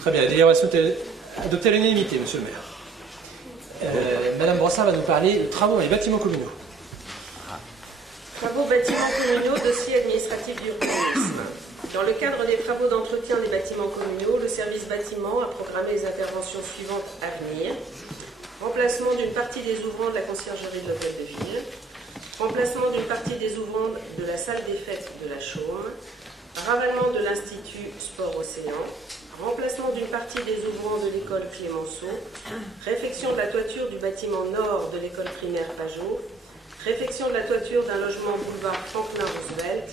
Très bien. La délibération est adoptée à l'unanimité, monsieur le maire. Madame Brossard va nous parler de travaux dans les bâtiments communaux. Travaux bâtiments communaux, dossier administratif d'urbanisme. Dans le cadre des travaux d'entretien des bâtiments communaux, le service bâtiment a programmé les interventions suivantes à venir. Remplacement d'une partie des ouvrants de la conciergerie de l'hôtel de ville. Remplacement d'une partie des ouvrants de la salle des fêtes de la Chaume. ravalement de l'Institut Sport Océan, remplacement d'une partie des ouvrants de l'école Clémenceau, réfection de la toiture du bâtiment nord de l'école primaire Pajot, réfection de la toiture d'un logement boulevard Franklin-Roosevelt,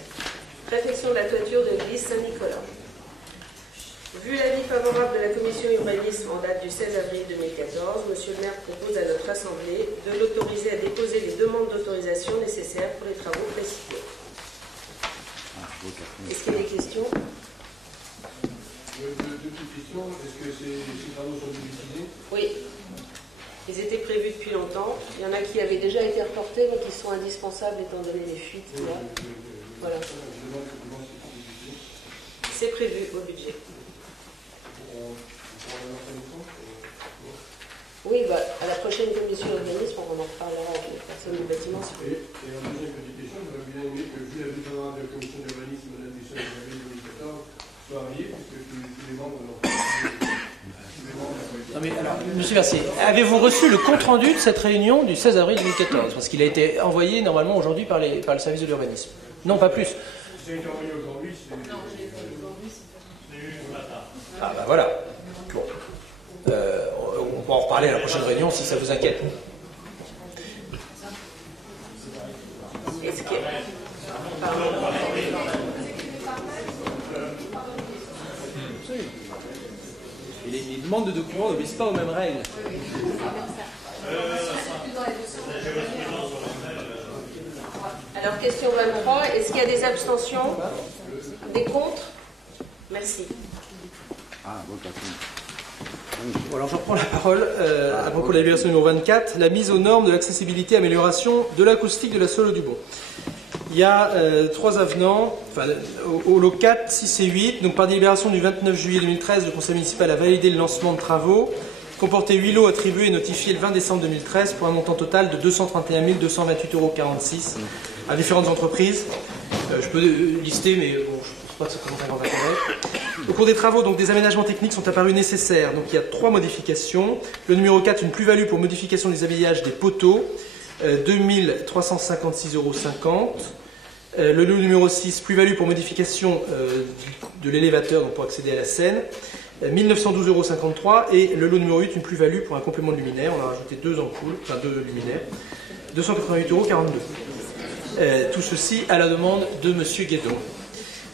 réfection de la toiture de l'église Saint-Nicolas. Vu l'avis favorable de la commission urbanisme en date du 16 avril 2014, Monsieur le maire propose à notre assemblée de l'autoriser à déposer les demandes d'autorisation nécessaires pour les travaux précités. Est-ce qu'il y a des questions? Deux petites questions. Est-ce que ces travaux sont budgétisés? Oui. Ils étaient prévus depuis longtemps. Il y en a qui avaient déjà été reportés, mais qui sont indispensables étant donné les fuites qu'il y a. Voilà. C'est prévu au budget. Oui, bah, à la prochaine commission d'organisme, on en reparlera avec les personnes du bâtiment. Et en deuxième petite question, j'aurais bien aimé que, vu l'avis favorable de la commission d'urbanisme de la 16 avril 2014, soit arrivé, puisque tous les membres n'ont pas. Non mais alors, Monsieur Mercier, avez-vous reçu le compte-rendu de cette réunion du 16 avril 2014? Parce qu'il a été envoyé normalement aujourd'hui par le service de l'urbanisme. Non, pas plus. Ça a été envoyé aujourd'hui, c'est... Non, j'ai été aujourd'hui, Ah bah voilà. Bon. On pourra en reparler à la prochaine réunion si ça vous inquiète. Est-ce que... Et les demandes de documents n'obéissent pas aux mêmes règles. Alors, question 23, est-ce qu'il y a des abstentions? Des contre? Merci. Bon, alors je reprends la parole à propos de la libération numéro 24, la mise aux normes de l'accessibilité, amélioration de l'acoustique de la Solo du Bon. Il y a 3 avenants, enfin, au lot 4, 6 et 8. Donc, par délibération du 29 juillet 2013, le conseil municipal a validé le lancement de travaux, comportait 8 lots attribués et notifiés le 20 décembre 2013 pour un montant total de 231 228,46 € à différentes entreprises. Je peux lister, mais bon, je ne pense pas que ça commence à grand intérêt. Au cours des travaux, donc, des aménagements techniques sont apparus nécessaires. Donc, il y a 3 modifications. Le numéro 4, une plus-value pour modification des habillages des poteaux, 2356,50 €. Le lot numéro 6, plus-value pour modification de l'élévateur, donc pour accéder à la scène, 1912,53 €. Et le lot numéro 8, une plus-value pour un complément de luminaire. On a rajouté 2 ampoules, enfin 2 luminaires, 288,42 €. Tout ceci à la demande de M. Guédon.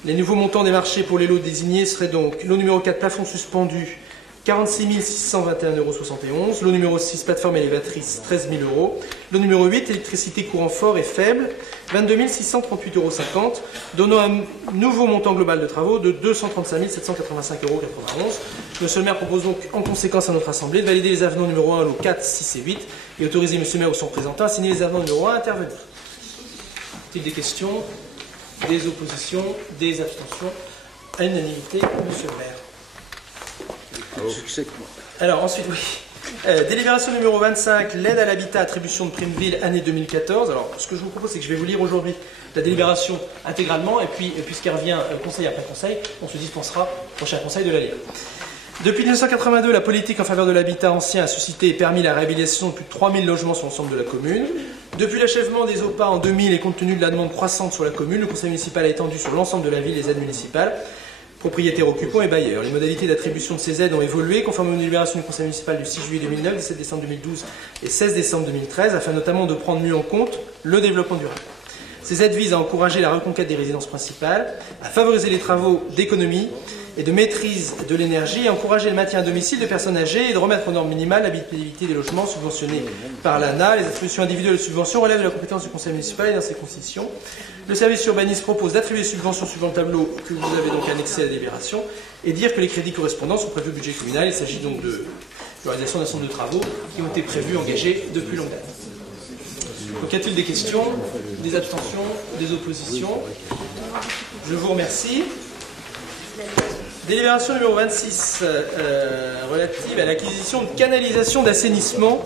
Les nouveaux montants des marchés pour les lots désignés seraient donc lot numéro 4, plafond suspendu, 46 621,71 €. Lot numéro 6, plateforme élévatrice, 13 000 €. Lot numéro 8, électricité courant fort et faible, 22 638,50 €, donnant un nouveau montant global de travaux de 235 785,91 €. Monsieur le maire propose donc en conséquence à notre assemblée de valider les avenants numéro 1, lot 4, 6 et 8 et autoriser monsieur le maire ou son représentant à signer les avenants numéro 1 à intervenir. Y a-t-il des questions, des oppositions, des abstentions? À l'unanimité, monsieur le maire. Alors ensuite, oui. Délibération numéro 25, l'aide à l'habitat, attribution de prime ville, année 2014. Alors ce que je vous propose, c'est que je vais vous lire aujourd'hui la délibération intégralement, et puis puisqu'elle revient conseil après conseil, on se dispensera au prochain conseil de la lire. Depuis 1982, la politique en faveur de l'habitat ancien a suscité et permis la réhabilitation de plus de 3000 logements sur l'ensemble de la commune. Depuis l'achèvement des OPA en 2000 et compte tenu de la demande croissante sur la commune, le conseil municipal a étendu sur l'ensemble de la ville les aides municipales, propriétaires occupants et bailleurs. Les modalités d'attribution de ces aides ont évolué conformément aux délibérations du conseil municipal du 6 juillet 2009, 17 décembre 2012 et 16 décembre 2013, afin notamment de prendre mieux en compte le développement durable. Ces aides visent à encourager la reconquête des résidences principales, à favoriser les travaux d'économie et de maîtrise de l'énergie, à encourager le maintien à domicile de personnes âgées et de remettre aux normes minimales l'habitabilité des logements subventionnés par l'ANA. Les attributions individuelles de subventions relèvent de la compétence du conseil municipal et dans ses concessions. Le service urbanisme propose d'attribuer les subventions suivant le tableau que vous avez donc annexé à la délibération et dire que les crédits correspondants sont prévus au budget communal. Il s'agit donc de la réalisation d'un certain nombre de travaux qui ont été prévus, engagés depuis longue date. Donc, y a-t-il des questions, des abstentions, des oppositions? Je vous remercie. Délibération numéro 26, relative à l'acquisition de canalisation d'assainissement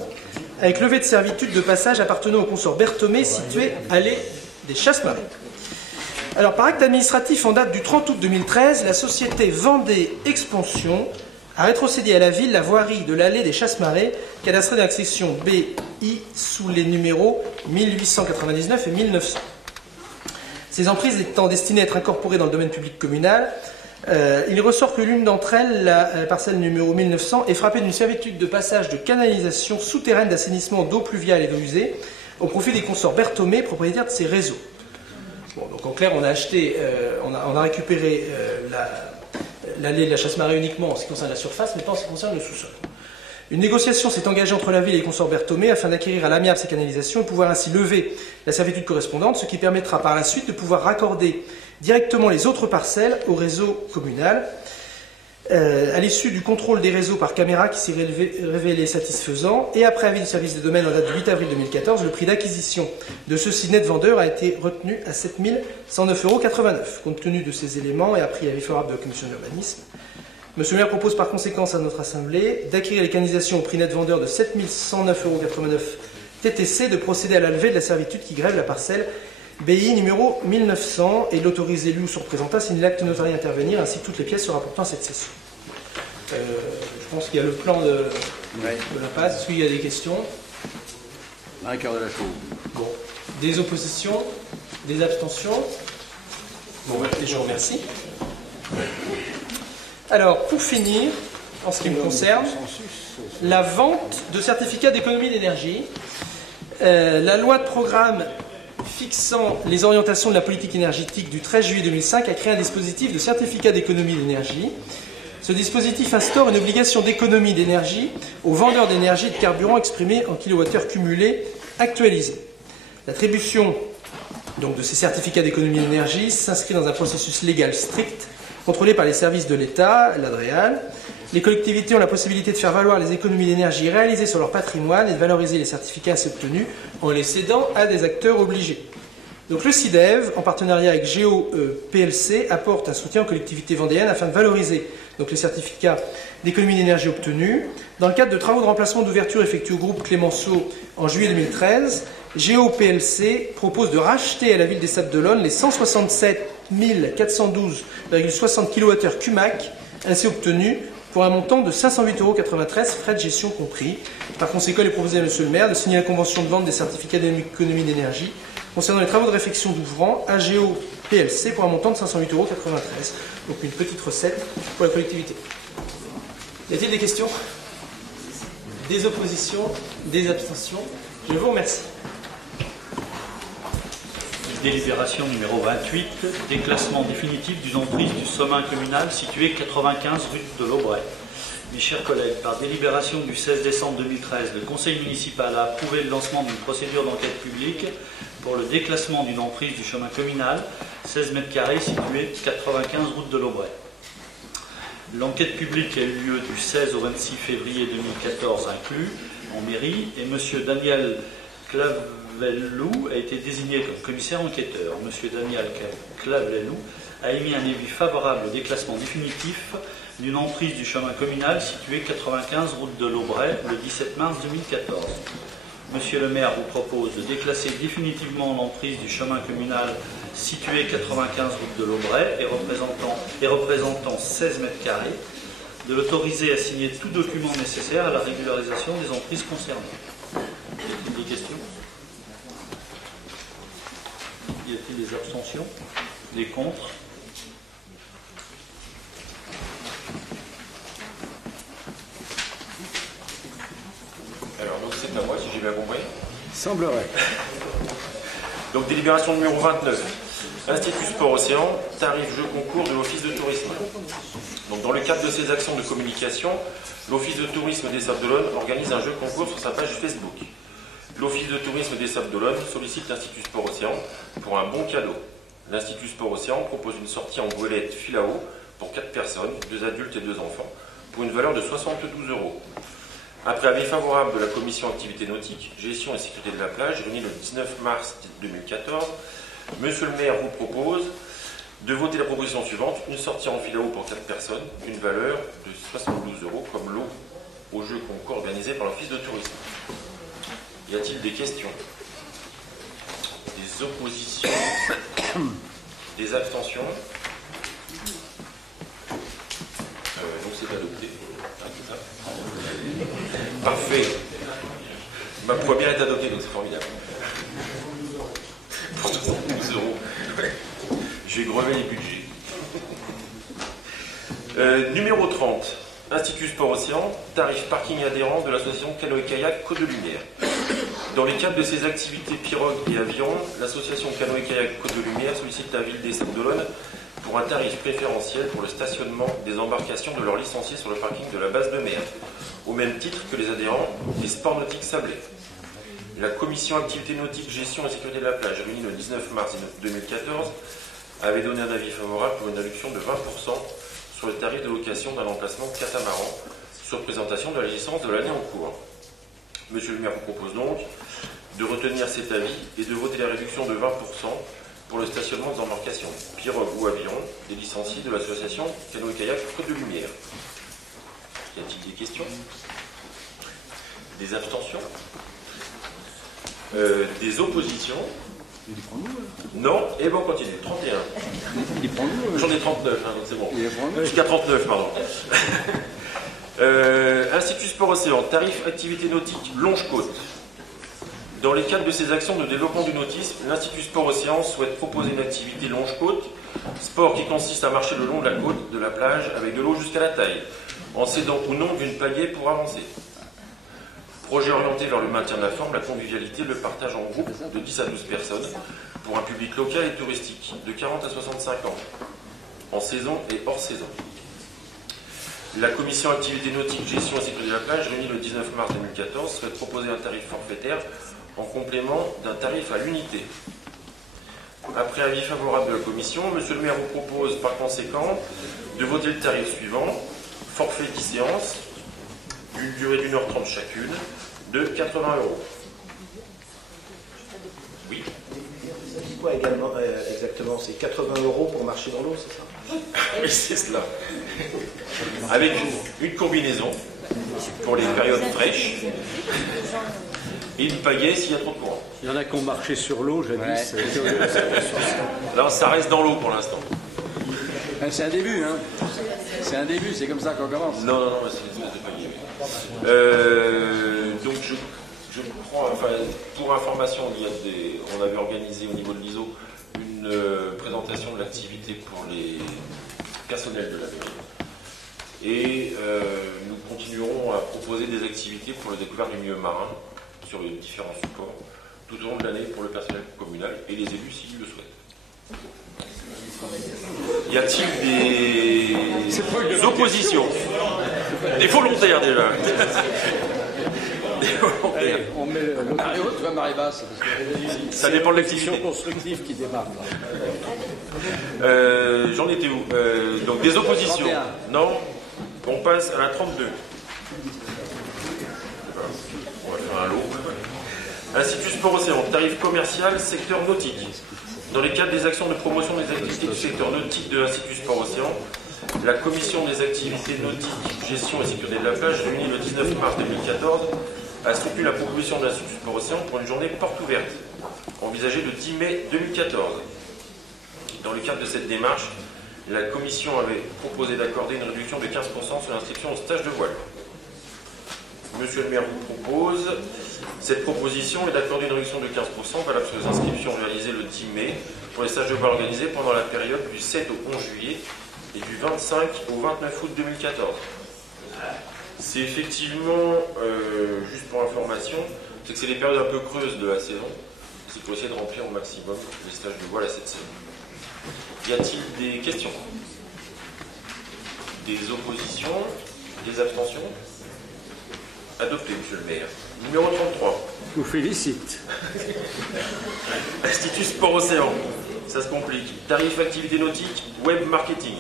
avec levée de servitude de passage appartenant au consort Berthomé situé à l'allée des Chasses-Marées. Alors, par acte administratif en date du 30 août 2013, la société Vendée Expansion a rétrocédé à la ville la voirie de l'allée des Chasses-Marées, cadastrée dans la section BI sous les numéros 1899 et 1900. Ces emprises étant destinées à être incorporées dans le domaine public communal, il ressort que l'une d'entre elles, la parcelle numéro 1900, est frappée d'une servitude de passage de canalisation souterraine d'assainissement d'eau pluviale et d'eau usée au profit des consorts Berthomé, propriétaires de ces réseaux. Bon, donc en clair, on a acheté, on a récupéré l'allée de la Chasse-Marée uniquement en ce qui concerne la surface, mais pas en ce qui concerne le sous-sol. Une négociation s'est engagée entre la ville et les consorts Berthomé afin d'acquérir à l'amiable ces canalisations et pouvoir ainsi lever la servitude correspondante, ce qui permettra par la suite de pouvoir raccorder directement les autres parcelles au réseau communal. À l'issue du contrôle des réseaux par caméra qui s'est révélé satisfaisant, et après avis du service des domaines en date du 8 avril 2014, le prix d'acquisition de ceux-ci net vendeurs a été retenu à 7 109,89 €. Compte tenu de ces éléments et après avis favorable de la commission de l'urbanisme, M. le maire propose par conséquence à notre Assemblée d'acquérir les canalisations au prix net vendeur de 7 109,89 € TTC, de procéder à la levée de la servitude qui grève la parcelle BI numéro 1900 et l'autoriser lui ou son représentant à signer l'acte notarié intervenir ainsi que toutes les pièces se rapportant à cette cession. Je pense qu'il y a le plan de la passe. Est-ce qu'il y a des questions? Un quart de la chose. Bon. Des oppositions? Des abstentions? Bon, je vous remercie. Alors, pour finir, en ce qui me concerne, la vente de certificats d'économie d'énergie. La loi de programme fixant les orientations de la politique énergétique du 13 juillet 2005 a créé un dispositif de certificat d'économie d'énergie. Ce dispositif instaure une obligation d'économie d'énergie aux vendeurs d'énergie et de carburant exprimés en kilowattheures cumulés actualisés. L'attribution donc de ces certificats d'économie d'énergie s'inscrit dans un processus légal strict, contrôlé par les services de l'État, l'ADREAL. Les collectivités ont la possibilité de faire valoir les économies d'énergie réalisées sur leur patrimoine et de valoriser les certificats ainsi obtenus en les cédant à des acteurs obligés. Donc le CIDEV, en partenariat avec Géo PLC, apporte un soutien aux collectivités vendéennes afin de valoriser donc les certificats d'économie d'énergie obtenus. Dans le cadre de travaux de remplacement d'ouverture effectués au groupe Clémenceau en juillet 2013, Géo PLC propose de racheter à la ville des Sables-d'Olonne les 167 412,60 kWh CUMAC ainsi obtenus pour un montant de 508,93 €, frais de gestion compris. Par conséquent, il est proposé à M. le maire de signer la convention de vente des certificats d'économie d'énergie concernant les travaux de réfection d'ouvrant à Géo PLC pour un montant de 508,93 €. Donc une petite recette pour la collectivité. Y a-t-il des questions? Des oppositions? Des abstentions? Je vous remercie. Délibération numéro 28, déclassement définitif d'une emprise du sommin communal situé 95 rue de l'Aubrais. Mes chers collègues, par délibération du 16 décembre 2013, le Conseil municipal a approuvé le lancement d'une procédure d'enquête publique pour le déclassement d'une emprise du chemin communal, 16 mètres carrés, situé 95 route de l'Aubrais. L'enquête publique a eu lieu du 16 au 26 février 2014 inclus, en mairie, et M. Daniel Clavelou a été désigné comme commissaire enquêteur. M. Daniel Clavelou a émis un avis favorable au déclassement définitif d'une emprise du chemin communal situé 95 route de l'Aubrais le 17 mars 2014. Monsieur le maire vous propose de déclasser définitivement l'emprise du chemin communal situé 95 route de l'Aubrais et représentant 16 mètres carrés, de l'autoriser à signer tout document nécessaire à la régularisation des emprises concernées. Y a-t-il des questions? Y a-t-il des abstentions? Des contre? Alors, donc c'est à moi, si j'ai bien compris. Semblerait. Donc, délibération numéro 29. Institut Sport Océan, tarif jeu concours de l'Office de tourisme. Donc, dans le cadre de ces actions de communication, l'Office de tourisme des Sables-d'Olonne organise un jeu concours sur sa page Facebook. L'Office de tourisme des Sables-d'Olonne sollicite l'Institut Sport Océan pour un bon cadeau. L'Institut Sport Océan propose une sortie en goélette fil à eau pour 4 personnes, 2 adultes et 2 enfants, pour une valeur de 72 €. Après avis favorable de la Commission Activité Nautique, Gestion et Sécurité de la plage, réunie le 19 mars 2014, Monsieur le maire vous propose de voter la proposition suivante, une sortie en fil à eau pour 4 personnes, d'une valeur de 72 € comme lot au jeu concours organisé par l'Office de tourisme. Y a-t-il des questions? Des oppositions? Des abstentions? Donc c'est adopté. Parfait. Ma première est adoptée, donc c'est formidable. Pour 72 €. Je vais grever les budgets. Numéro 30, Institut Sport Océan, tarif parking adhérent de l'association Canoë-Kayak Côte de Lumière. Dans les cadres de ses activités pirogue et aviron, l'association Canoë-Kayak Côte de Lumière sollicite la ville des Sables d'Olonne pour un tarif préférentiel pour le stationnement des embarcations de leurs licenciés sur le parking de la base de mer, au même titre que les adhérents des sports nautiques sablés. La commission activité nautique, gestion et sécurité de la plage, réunie le 19 mars 2014, avait donné un avis favorable pour une réduction de 20% sur le tarif de location d'un emplacement catamaran sur présentation de la licence de l'année en cours. Monsieur le maire vous propose donc de retenir cet avis et de voter la réduction de 20% pour le stationnement des embarcations, pirogue ou aviron, des licenciés de l'association Canoë-Kayak Côte de Lumière. Y a-t-il des questions? Des abstentions? Des oppositions? Non? Et bon, on continue. 31. J'en ai 39, hein, donc c'est bon. Jusqu'à 39, pardon. Institut Sport Océan, tarif activité nautique Longe-Côte. Dans les cadres de ses actions de développement du nautisme, l'Institut Sport Océan souhaite proposer une activité longe-côte, sport qui consiste à marcher le long de la côte, de la plage, avec de l'eau jusqu'à la taille, en s'aidant ou non d'une pagaie pour avancer. Projet orienté vers le maintien de la forme, la convivialité, le partage en groupe de 10 à 12 personnes, pour un public local et touristique, de 40 à 65 ans, en saison et hors saison. La commission activité nautique, gestion et sécurité de la plage, réunie le 19 mars 2014, souhaite proposer un tarif forfaitaire en complément d'un tarif à l'unité. Après avis favorable de la commission, monsieur le maire vous propose par conséquent de voter le tarif suivant, forfait 10 séances, d'une durée d'1h30 chacune, de 80 €. Oui. C'est quoi également, exactement? C'est 80 € pour marcher dans l'eau, c'est ça? Oui, c'est cela. Avec une combinaison pour les périodes fraîches et une pagaie s'il y a trop de courant. Il y en a qui ont marché sur l'eau, jadis. Là, ça reste dans l'eau pour l'instant. C'est un début, hein. C'est un début, c'est comme ça qu'on commence. Non, c'est pagaie. Donc je prends, enfin, pour information, on avait organisé au niveau de l'ISO une présentation de l'activité pour les personnels de la mairie. Et nous continuerons à proposer des activités pour la découverte du milieu marin sur les différents supports tout au long de l'année pour le personnel communal et les élus s'ils le souhaitent. Y a-t-il des oppositions? Des volontaires déjà. Allez, on met le marée haute ou la marée basse? Ça dépend de l'activité. Constructive qui démarre. J'en étais où? Donc des oppositions. 31. Non. On passe à la 32. On va faire un lot. Institut Sport Océan, tarif commercial, secteur nautique. Dans les cadres des actions de promotion des activités du secteur nautique de l'Institut Sport Océan, la commission des activités nautiques, gestion et sécurité de la plage, réunie le 19 mars 2014, a soutenu la proposition de l'Institut Sport Océan pour une journée porte ouverte, envisagée le 10 mai 2014. Dans le cadre de cette démarche, la commission avait proposé d'accorder une réduction de 15% sur l'inscription au stage de voile. Monsieur le maire vous propose cette proposition est d'accorder une réduction de 15% valable sur les inscriptions réalisées le 10 mai pour les stages de voile organisés pendant la période du 7 au 11 juillet et du 25 au 29 août 2014. C'est effectivement, juste pour information, c'est que c'est les périodes un peu creuses de la saison. C'est pour essayer de remplir au maximum les stages de voile à cette saison. Y a-t-il des questions? Des oppositions? Des abstentions? Adopté, monsieur le maire. Numéro 33. Je vous félicite. Institut Sport Océan. Ça se complique. Tarif activité nautique, web marketing.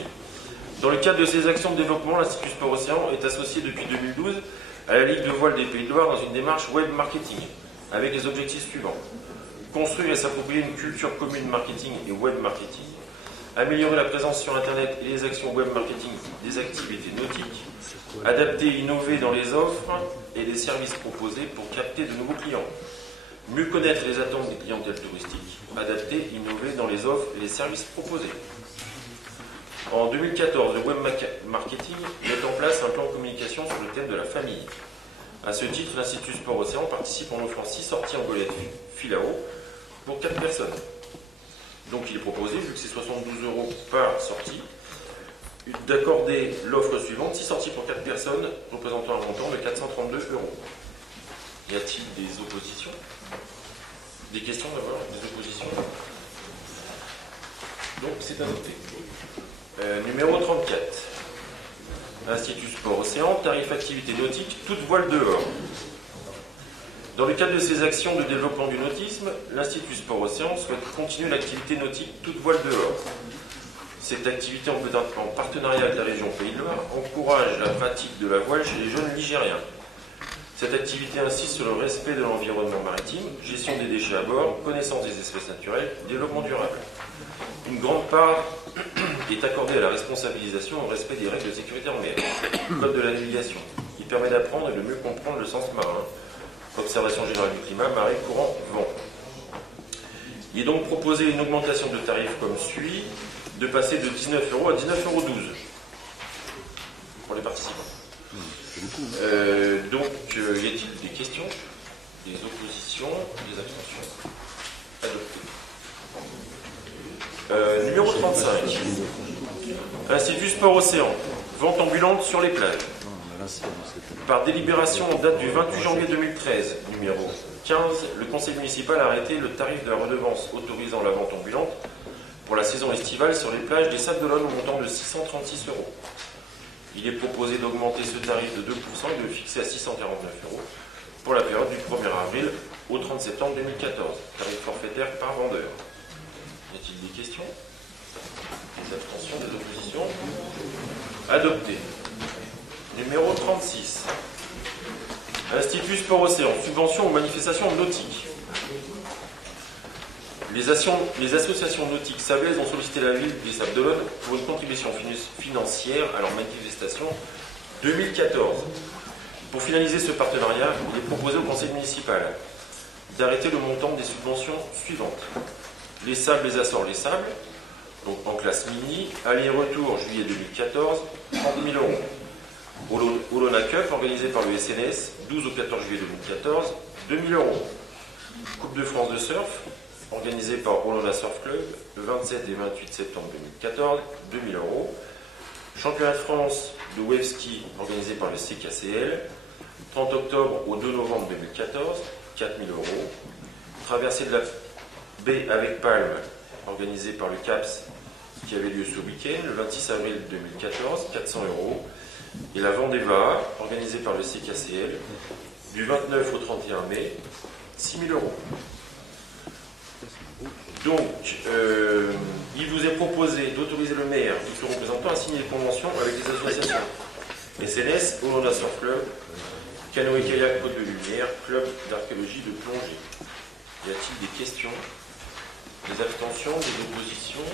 Dans le cadre de ses actions de développement, l'Institut Sport Océan est associé depuis 2012 à la Ligue de voile des Pays de Loire dans une démarche web marketing, avec les objectifs suivants. Construire et s'approprier une culture commune marketing et web marketing. Améliorer la présence sur Internet et les actions web marketing des activités nautiques. Adapter et innover dans les offres et les services proposés pour capter de nouveaux clients. Mieux connaître les attentes des clientèles touristiques. Adapter, innover dans les offres et les services proposés. En 2014, le web marketing met en place un plan de communication sur le thème de la famille. À ce titre, l'Institut Sport Océan participe en offrant 6 sorties en golette Filao pour 4 personnes. Donc il est proposé, vu que c'est 72 € par sortie, d'accorder l'offre suivante, 6 sorties pour 4 personnes, représentant un montant de 432 €. Y a-t-il des oppositions? Des questions d'abord? Des oppositions? Donc c'est adopté. Numéro 34. Institut Sport Océan, tarif activité nautique, toute voile dehors. Dans le cadre de ses actions de développement du nautisme, l'Institut Sport Océan souhaite continuer l'activité nautique toute voile dehors. Cette activité en partenariat avec la région Pays de Loire encourage la pratique de la voile chez les jeunes Ligériens. Cette activité insiste sur le respect de l'environnement maritime, gestion des déchets à bord, connaissance des espèces naturelles, développement durable. Une grande part est accordée à la responsabilisation et au respect des règles de sécurité en mer, code de la navigation. Il permet d'apprendre et de mieux comprendre le sens marin, observation générale du climat, marée, courant, vent. Il est donc proposé une augmentation de tarifs comme suit, de passer de 19 € à 19,12 € pour les participants. Donc, y a-t-il des questions, des oppositions, des abstentions? Adopté. Numéro 35. Institut Sport Océan. Vente ambulante sur les plages. Par délibération en date du 28 janvier 2013, numéro 15, le conseil municipal a arrêté le tarif de la redevance autorisant la vente ambulante pour la saison estivale sur les plages des Sables d'Olonne au montant de 636 €. Il est proposé d'augmenter ce tarif de 2% et de le fixer à 649 € pour la période du 1er avril au 30 septembre 2014. Tarif forfaitaire par vendeur. Y a-t-il des questions? Des abstentions, des oppositions? Adopté. Numéro 36. Institut Sport Océan. Subvention aux manifestations nautiques. Les associations nautiques sablaises ont sollicité la ville des Sables d'Olonne pour une contribution financière à leur manifestation 2014. Pour finaliser ce partenariat, il est proposé au conseil municipal d'arrêter le montant des subventions suivantes. Les Sables, les Açores, les Sables, donc en classe mini, aller-retour juillet 2014, 30 000 €. Olona Cup, organisé par le SNS, 12 au 14 juillet 2014, 2 000 €. Coupe de France de surf, organisée par Olona Surf Club, le 27 et 28 septembre 2014, 2 000 €. Championnat de France de wave ski, organisé par le CKCL, 30 octobre au 2 novembre 2014, 4 000 €. Traversée de la baie avec palme, organisée par le CAPS, qui avait lieu ce week-end, le 26 avril 2014, 400 €. Et la Vendée Va, organisée par le CKCL, du 29 au 31 mai, 6 000 €. Donc, il vous est proposé d'autoriser le maire et son représentant à signer des conventions avec les associations SNS, Olona Surf Club, Canoë Kayak Côte de Lumière, Club d'archéologie de plongée. Y a-t-il des questions, des abstentions, des oppositions?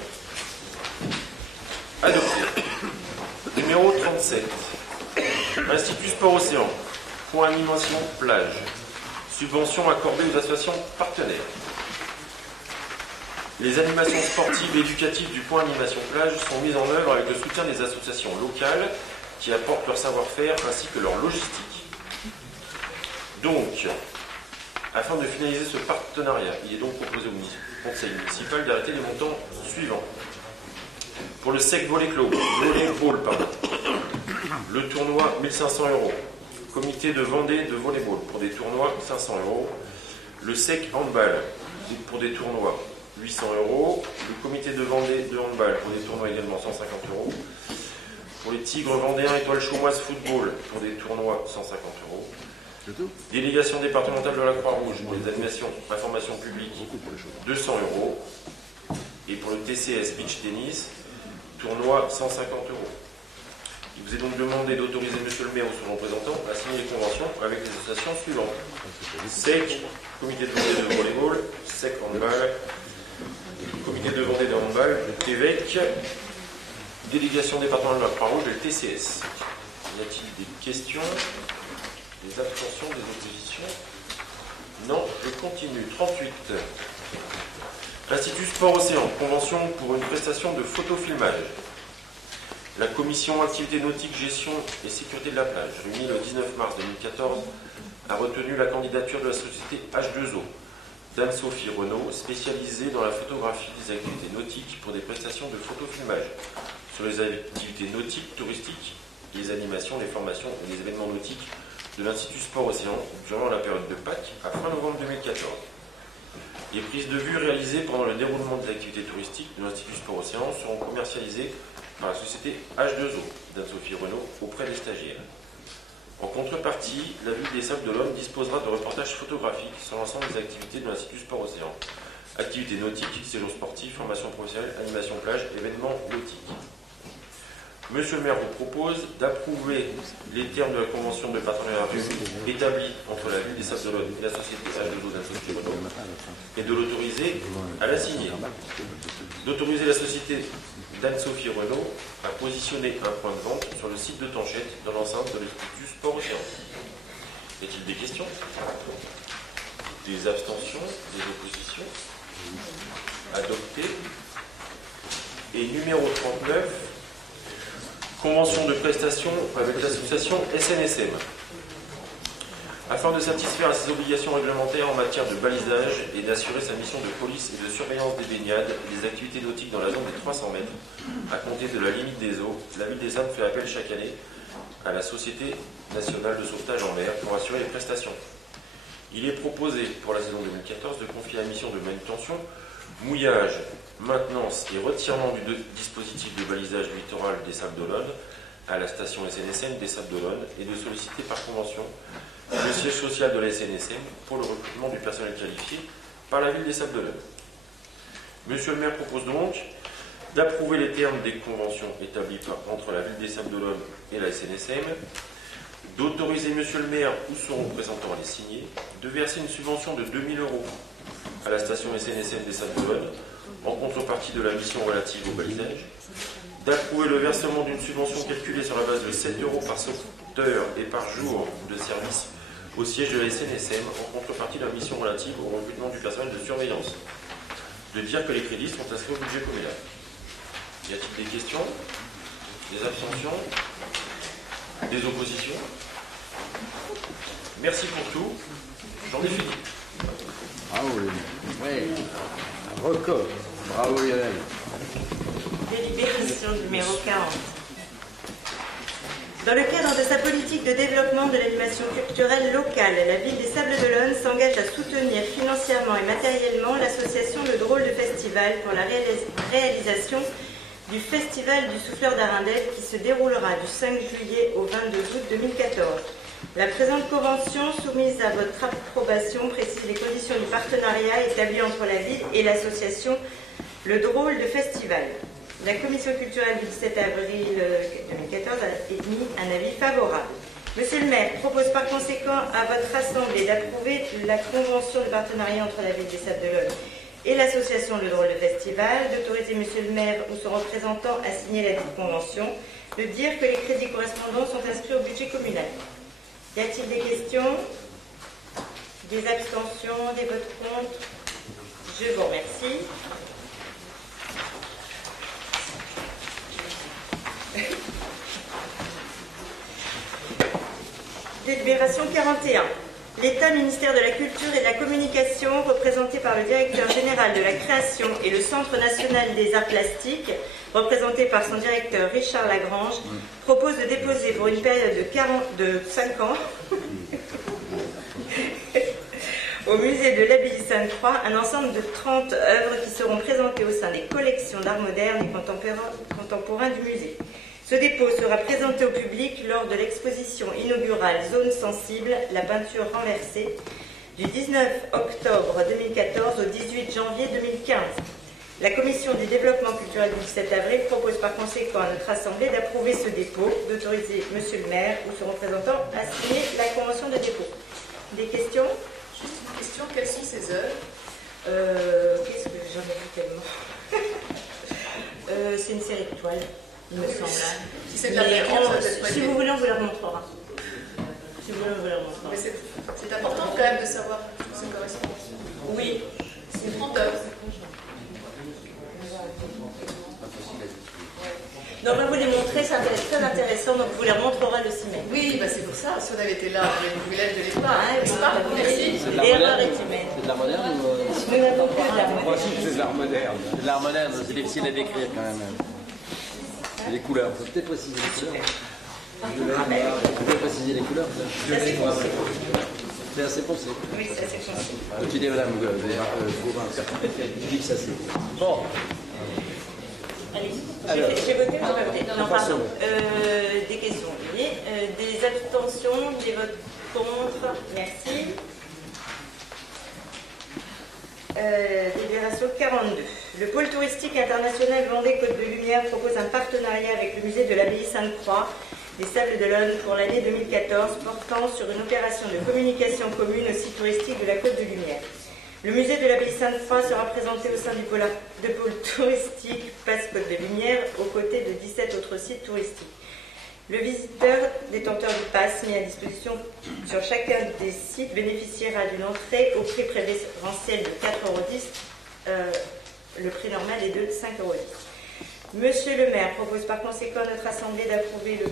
Adopté. Numéro 37. Institut Sport Océan. Point animation plage. Subvention accordée aux associations partenaires. Les animations sportives et éducatives du point animation plage sont mises en œuvre avec le soutien des associations locales qui apportent leur savoir-faire ainsi que leur logistique. Donc, afin de finaliser ce partenariat, il est donc proposé au conseil municipal d'arrêter les montants suivants. Pour le SEC Volleyball, le tournoi 1 500 €. Comité de Vendée de volleyball pour des tournois 500 €. Le SEC Handball pour des tournois 800 €. Le comité de Vendée de handball pour des tournois également 150 €. Pour les Tigres vendéens Étoile Chaumoise Football pour des tournois 150 €. Délégation départementale de la Croix-Rouge pour les animations information publique 200 €. Et pour le TCS Beach Tennis, tournoi 150 €. Il vous est donc demandé d'autoriser Monsieur le maire ou son représentant à signer les conventions avec les associations suivantes. SEC, comité de Vendée de volleyball, SEC handball, comité de Vendée de handball, le TVEC, délégation départementale de la Croix-Rouge et le TCS. Y a-t-il des questions, des abstentions, des oppositions? Non, je continue. 38. Institut Sport Océan, convention pour une prestation de photofilmage. La commission activité nautique, gestion et sécurité de la plage, réunie le 19 mars 2014, a retenu la candidature de la société H2O, d'Anne-Sophie Renaud, spécialisée dans la photographie des activités nautiques pour des prestations de photofilmage sur les activités nautiques, touristiques, les animations, les formations et les événements nautiques de l'Institut Sport Océan durant la période de Pâques à fin novembre 2014. Les prises de vue réalisées pendant le déroulement des activités touristiques de l'Institut Sport Océan seront commercialisées par la société H2O d'Anne-Sophie Renaud auprès des stagiaires. En contrepartie, la ville des Sables d'Olonne disposera de reportages photographiques sur l'ensemble des activités de l'Institut Sport Océan. Activités nautiques, séjours sportifs, formation professionnelle, animation plage, événements nautiques. Monsieur le maire vous propose d'approuver les termes de la convention de partenariat établie entre la ville des Sables d'Olonne et la société H2O d'Anne-Sophie Renaud et de l'autoriser à la signer. D'autoriser la société d'Anne-Sophie Renaud à positionner un point de vente sur le site de Tanchette dans l'enceinte de l'Institut Sport Océan. Y a-t-il des questions? Des abstentions? Des oppositions? Adopté. Et numéro 39, convention de prestation avec l'association SNSM. Afin de satisfaire à ses obligations réglementaires en matière de balisage et d'assurer sa mission de police et de surveillance des baignades et des activités nautiques dans la zone des 300 mètres, à compter de la limite des eaux, la ville des Sables fait appel chaque année à la Société nationale de sauvetage en mer pour assurer les prestations. Il est proposé pour la saison 2014 de confier la mission de manutention, mouillage, maintenance et retirement du dispositif de balisage littoral des Sables d'Olonne à la station SNSM des Sables d'Olonne et de solliciter par convention le siège social de la SNSM pour le recrutement du personnel qualifié par la ville des Sables d'Olonne. Monsieur le maire propose donc d'approuver les termes des conventions établies entre la ville des Sables d'Olonne et la SNSM, d'autoriser monsieur le maire ou son représentant à les signer, de verser une subvention de 2 000 € à la station SNSM des Sables d'Olonne en contrepartie de la mission relative au balisage, d'approuver le versement d'une subvention calculée sur la base de 7 € par sauveteur et par jour de service au siège de la SNSM en contrepartie de la mission relative au recrutement du personnel de surveillance, de dire que les crédits sont inscrits au budget communal. Y a-t-il des questions? Des abstentions? Des oppositions? Merci pour tout. J'en ai fini. Bravo, oui. Un record. Bravo, Lionel. Délibération numéro 40. Dans le cadre de sa politique de développement de l'animation culturelle locale, la ville des Sables d'Olonne s'engage à soutenir financièrement et matériellement l'association Le Drôle de Festival pour la réalisation du Festival du Souffleur d'Arindel qui se déroulera du 5 juillet au 22 août 2014. La présente convention soumise à votre approbation précise les conditions du partenariat établi entre la ville et l'association Le Drôle de Festival. La commission culturelle du 17 avril 2014 a émis un avis favorable. Monsieur le maire propose par conséquent à votre assemblée d'approuver la convention de partenariat entre la ville des Sables d'Olonne et l'association Le Drôle de Festival, d'autoriser monsieur le maire ou son représentant à signer la dite convention, de dire que les crédits correspondants sont inscrits au budget communal. Y a-t-il des questions? Des abstentions? Des votes contre? Je vous remercie. Délibération 41. L'État, ministère de la Culture et de la Communication, représenté par le directeur général de la création et le Centre national des arts plastiques, représenté par son directeur Richard Lagrange, propose de déposer pour une période de 5 ans au musée de l'Abbaye Sainte-Croix un ensemble de 30 œuvres qui seront présentées au sein des collections d'art moderne et contemporain du musée. Ce dépôt sera présenté au public lors de l'exposition inaugurale Zone sensible, la peinture renversée, du 19 octobre 2014 au 18 janvier 2015. La commission du développement culturel du 17 avril propose par conséquent à notre assemblée d'approuver ce dépôt, d'autoriser monsieur le maire ou son représentant à signer la convention de dépôt. Des questions? Juste une question, quelles sont ces œuvres? Qu'est-ce que j'en ai vu tellement? C'est une série de toiles. Il me semble. Si c'est de la peinture, ça doit être si vous voulez, on vous la remontrera. Si vous voulez, on vous la remontrera. Mais c'est important quand même de savoir ce qui correspond. Oui. C'est 30 œuvres. Non, on va vous les montrer. très intéressants, donc on vous les remontrera le 6 mai. Oui, bah c'est pour ça. Si on avait été là, vous l'êtes de l'espoir. Merci. L'erreur est humaine. C'est de l'art moderne ou... Nous n'avons plus de l'art moderne. Moi aussi, c'est de l'art moderne. C'est de l'art moderne, c'est difficile à décrire quand même. Les couleurs, il faut peut-être préciser les couleurs. Vous pouvez préciser les couleurs? C'est assez foncé. Oui, c'est assez foncé. Tu dis, madame, tu dis que ça c'est. Bon. Allez, j'ai voté, vous avez voté. Non, pardon. Des questions oubliées. Des abstentions, des votes contre. Merci. Délibération 42. Le pôle touristique international Vendée-Côte de Lumière propose un partenariat avec le musée de l'abbaye Sainte-Croix des Sables d'Olonne pour l'année 2014 portant sur une opération de communication commune au site touristique de la Côte de Lumière. Le musée de l'abbaye Sainte-Croix sera présenté au sein du pôle touristique Passe Côte de Lumière aux côtés de 17 autres sites touristiques. Le visiteur détenteur du pass mis à disposition sur chacun des sites bénéficiera d'une entrée au prix préférentiel de 4,10 €. Le prix normal est de 5,10 €. Monsieur le maire propose par conséquent à notre assemblée d'approuver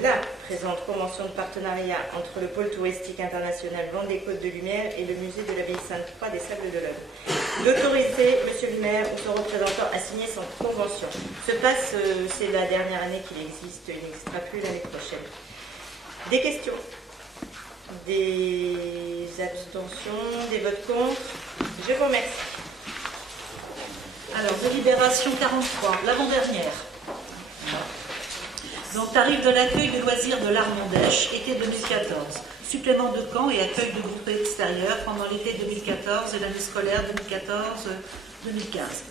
la présente convention de partenariat entre le pôle touristique international Vendée-Côte de Lumière et le musée de l'abbaye Sainte-Croix des Sables d'Olonne. D'autoriser monsieur le maire ou son représentant à signer son convention. Ce pass, c'est la dernière année qu'il existe, il n'existera plus l'année prochaine. Des questions? Des abstentions? Des votes contre? Je vous remercie. Alors, délibération 43, l'avant-dernière. Donc, tarif de l'accueil de loisirs de l'Armandèche, été 2014. Supplément de camp et accueil de groupes extérieurs pendant l'été 2014 et l'année scolaire 2014-2015.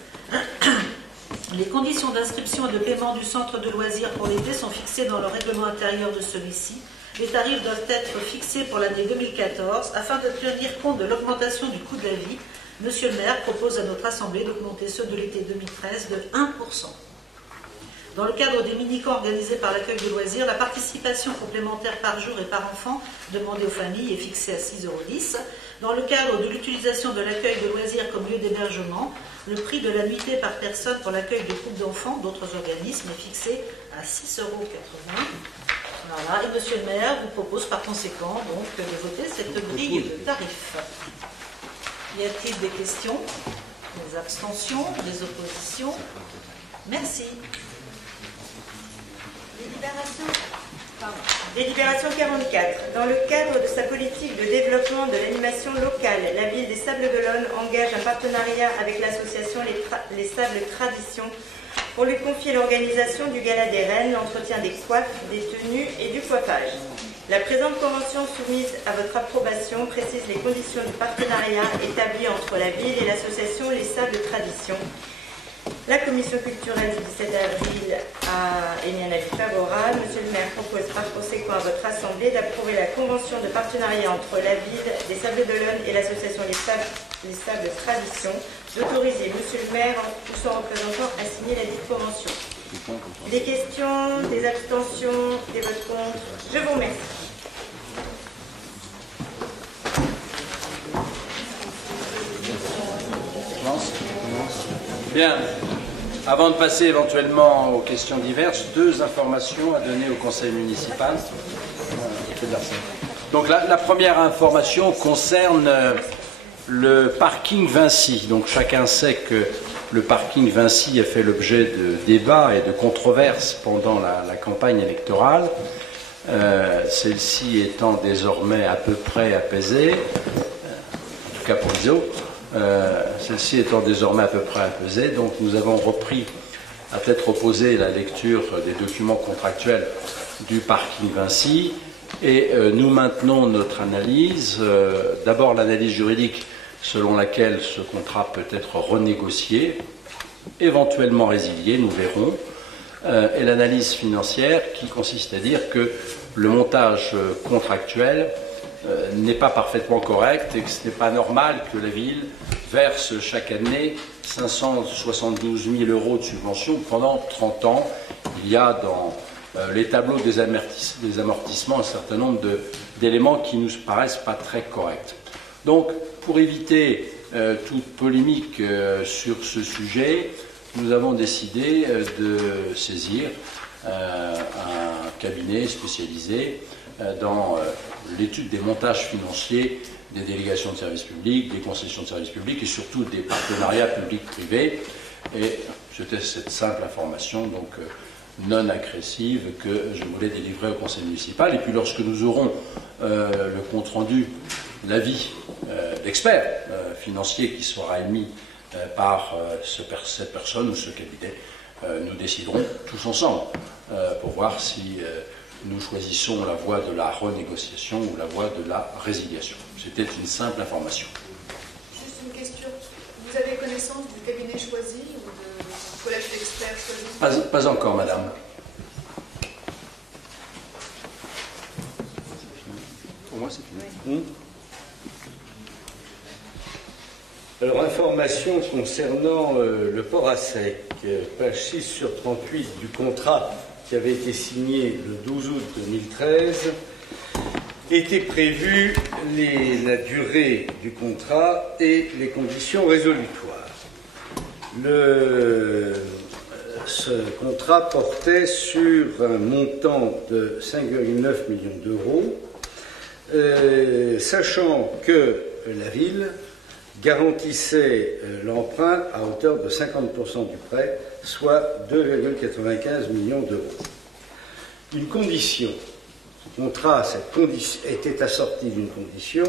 Les conditions d'inscription et de paiement du centre de loisirs pour l'été sont fixées dans le règlement intérieur de celui-ci. Les tarifs doivent être fixés pour l'année 2014 afin de tenir compte de l'augmentation du coût de la vie. Monsieur le maire propose à notre assemblée d'augmenter ceux de l'été 2013 de 1%. Dans le cadre des mini-camps organisés par l'accueil de loisirs, la participation complémentaire par jour et par enfant demandée aux familles est fixée à 6,10 €. Dans le cadre de l'utilisation de l'accueil de loisirs comme lieu d'hébergement, le prix de la nuitée par personne pour l'accueil de groupes d'enfants d'autres organismes est fixé à 6,80 €. Voilà, et monsieur le maire vous propose par conséquent donc de voter cette grille de tarifs. Y a-t-il des questions? Des abstentions? Des oppositions? Merci. Délibération 44. Dans le cadre de sa politique de développement de l'animation locale, la ville des Sables d'Olonne engage un partenariat avec l'association Les Sables Traditions pour lui confier l'organisation du Gala des Reines, l'entretien des coiffes, des tenues et du coiffage. La présente convention soumise à votre approbation précise les conditions du partenariat établi entre la ville et l'association Les Sables Traditions. La commission culturelle du 17 avril a émis un avis favorable. Monsieur le maire propose par conséquent à votre assemblée d'approuver la convention de partenariat entre la ville des Sables d'Olonne et l'association Les Sables Traditions, d'autoriser monsieur le maire ou son représentant à signer la dite convention. Des questions, des abstentions, des votes contre? Je vous remercie. Bien. Avant de passer éventuellement aux questions diverses, deux informations à donner au conseil municipal. Donc la première information concerne le parking Vinci. Donc chacun sait que le parking Vinci a fait l'objet de débats et de controverses pendant la campagne électorale. Celle-ci étant désormais à peu près apaisée, en tout cas pour les autres. Celle-ci étant désormais à peu près apaisée, donc nous avons repris à tête reposée la lecture des documents contractuels du parking Vinci et nous maintenons notre analyse, d'abord l'analyse juridique selon laquelle ce contrat peut être renégocié, éventuellement résilié, nous verrons, et l'analyse financière qui consiste à dire que le montage contractuel n'est pas parfaitement correct et que ce n'est pas normal que la ville verse chaque année 572 000 € de subventions pendant 30 ans. Il y a dans les tableaux des amortissements un certain nombre d'éléments qui nous paraissent pas très corrects. Donc, pour éviter toute polémique sur ce sujet, nous avons décidé de saisir un cabinet spécialisé dans l'étude des montages financiers des délégations de services publics, des concessions de services publics et surtout des partenariats publics-privés. Et c'était cette simple information, donc non agressive, que je voulais délivrer au conseil municipal. Et puis lorsque nous aurons le compte-rendu, l'avis d'experts financiers qui sera émis par cette personne ou ce cabinet, nous déciderons tous ensemble pour voir si nous choisissons la voie de la renégociation ou la voie de la résiliation. C'était une simple information. Juste une question. Vous avez connaissance du cabinet choisi ou du collège d'experts choisi? Pas encore, madame. Pour moi, c'est fini. Alors, information concernant le port à sec, page 6 sur 38 du contrat qui avait été signé le 12 août 2013, était prévu la durée du contrat et les conditions résolutoires. Ce contrat portait sur un montant de 5,9 millions d'euros, sachant que la ville garantissait l'emprunt à hauteur de 50% du prêt, soit 2,95 millions d'euros. Une condition, ce contrat était assorti d'une condition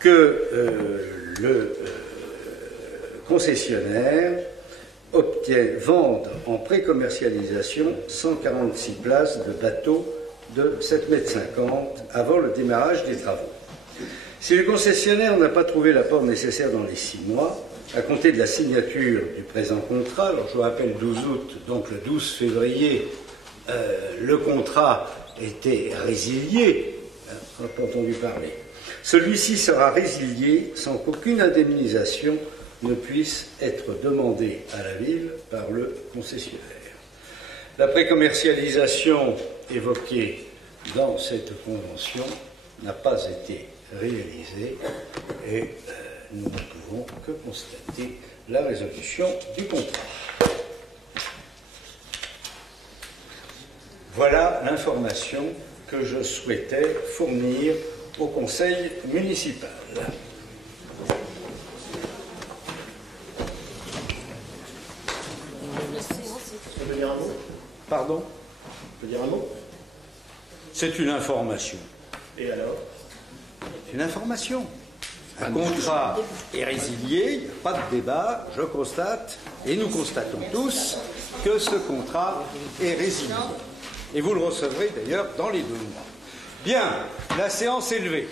que le concessionnaire vende en pré-commercialisation 146 places de bateaux de 7,50 m avant le démarrage des travaux. Si le concessionnaire n'a pas trouvé l'apport nécessaire dans les 6 mois, à compter de la signature du présent contrat, alors je vous rappelle 12 août, donc le 12 février, le contrat était résilié, on n'a pas entendu parler. Celui-ci sera résilié sans qu'aucune indemnisation ne puisse être demandée à la ville par le concessionnaire. La précommercialisation évoquée dans cette convention n'a pas été réalisée et nous ne pouvons que constater la résolution du contrat. Voilà l'information que je souhaitais fournir au conseil municipal. On peut dire un mot? Pardon? On peut dire un mot? C'est une information. Et alors? C'est une information. Un contrat est résilié, il n'y a pas de débat, je constate, et nous constatons tous que ce contrat est résilié. Et vous le recevrez d'ailleurs dans les 2 mois. Bien, la séance est levée.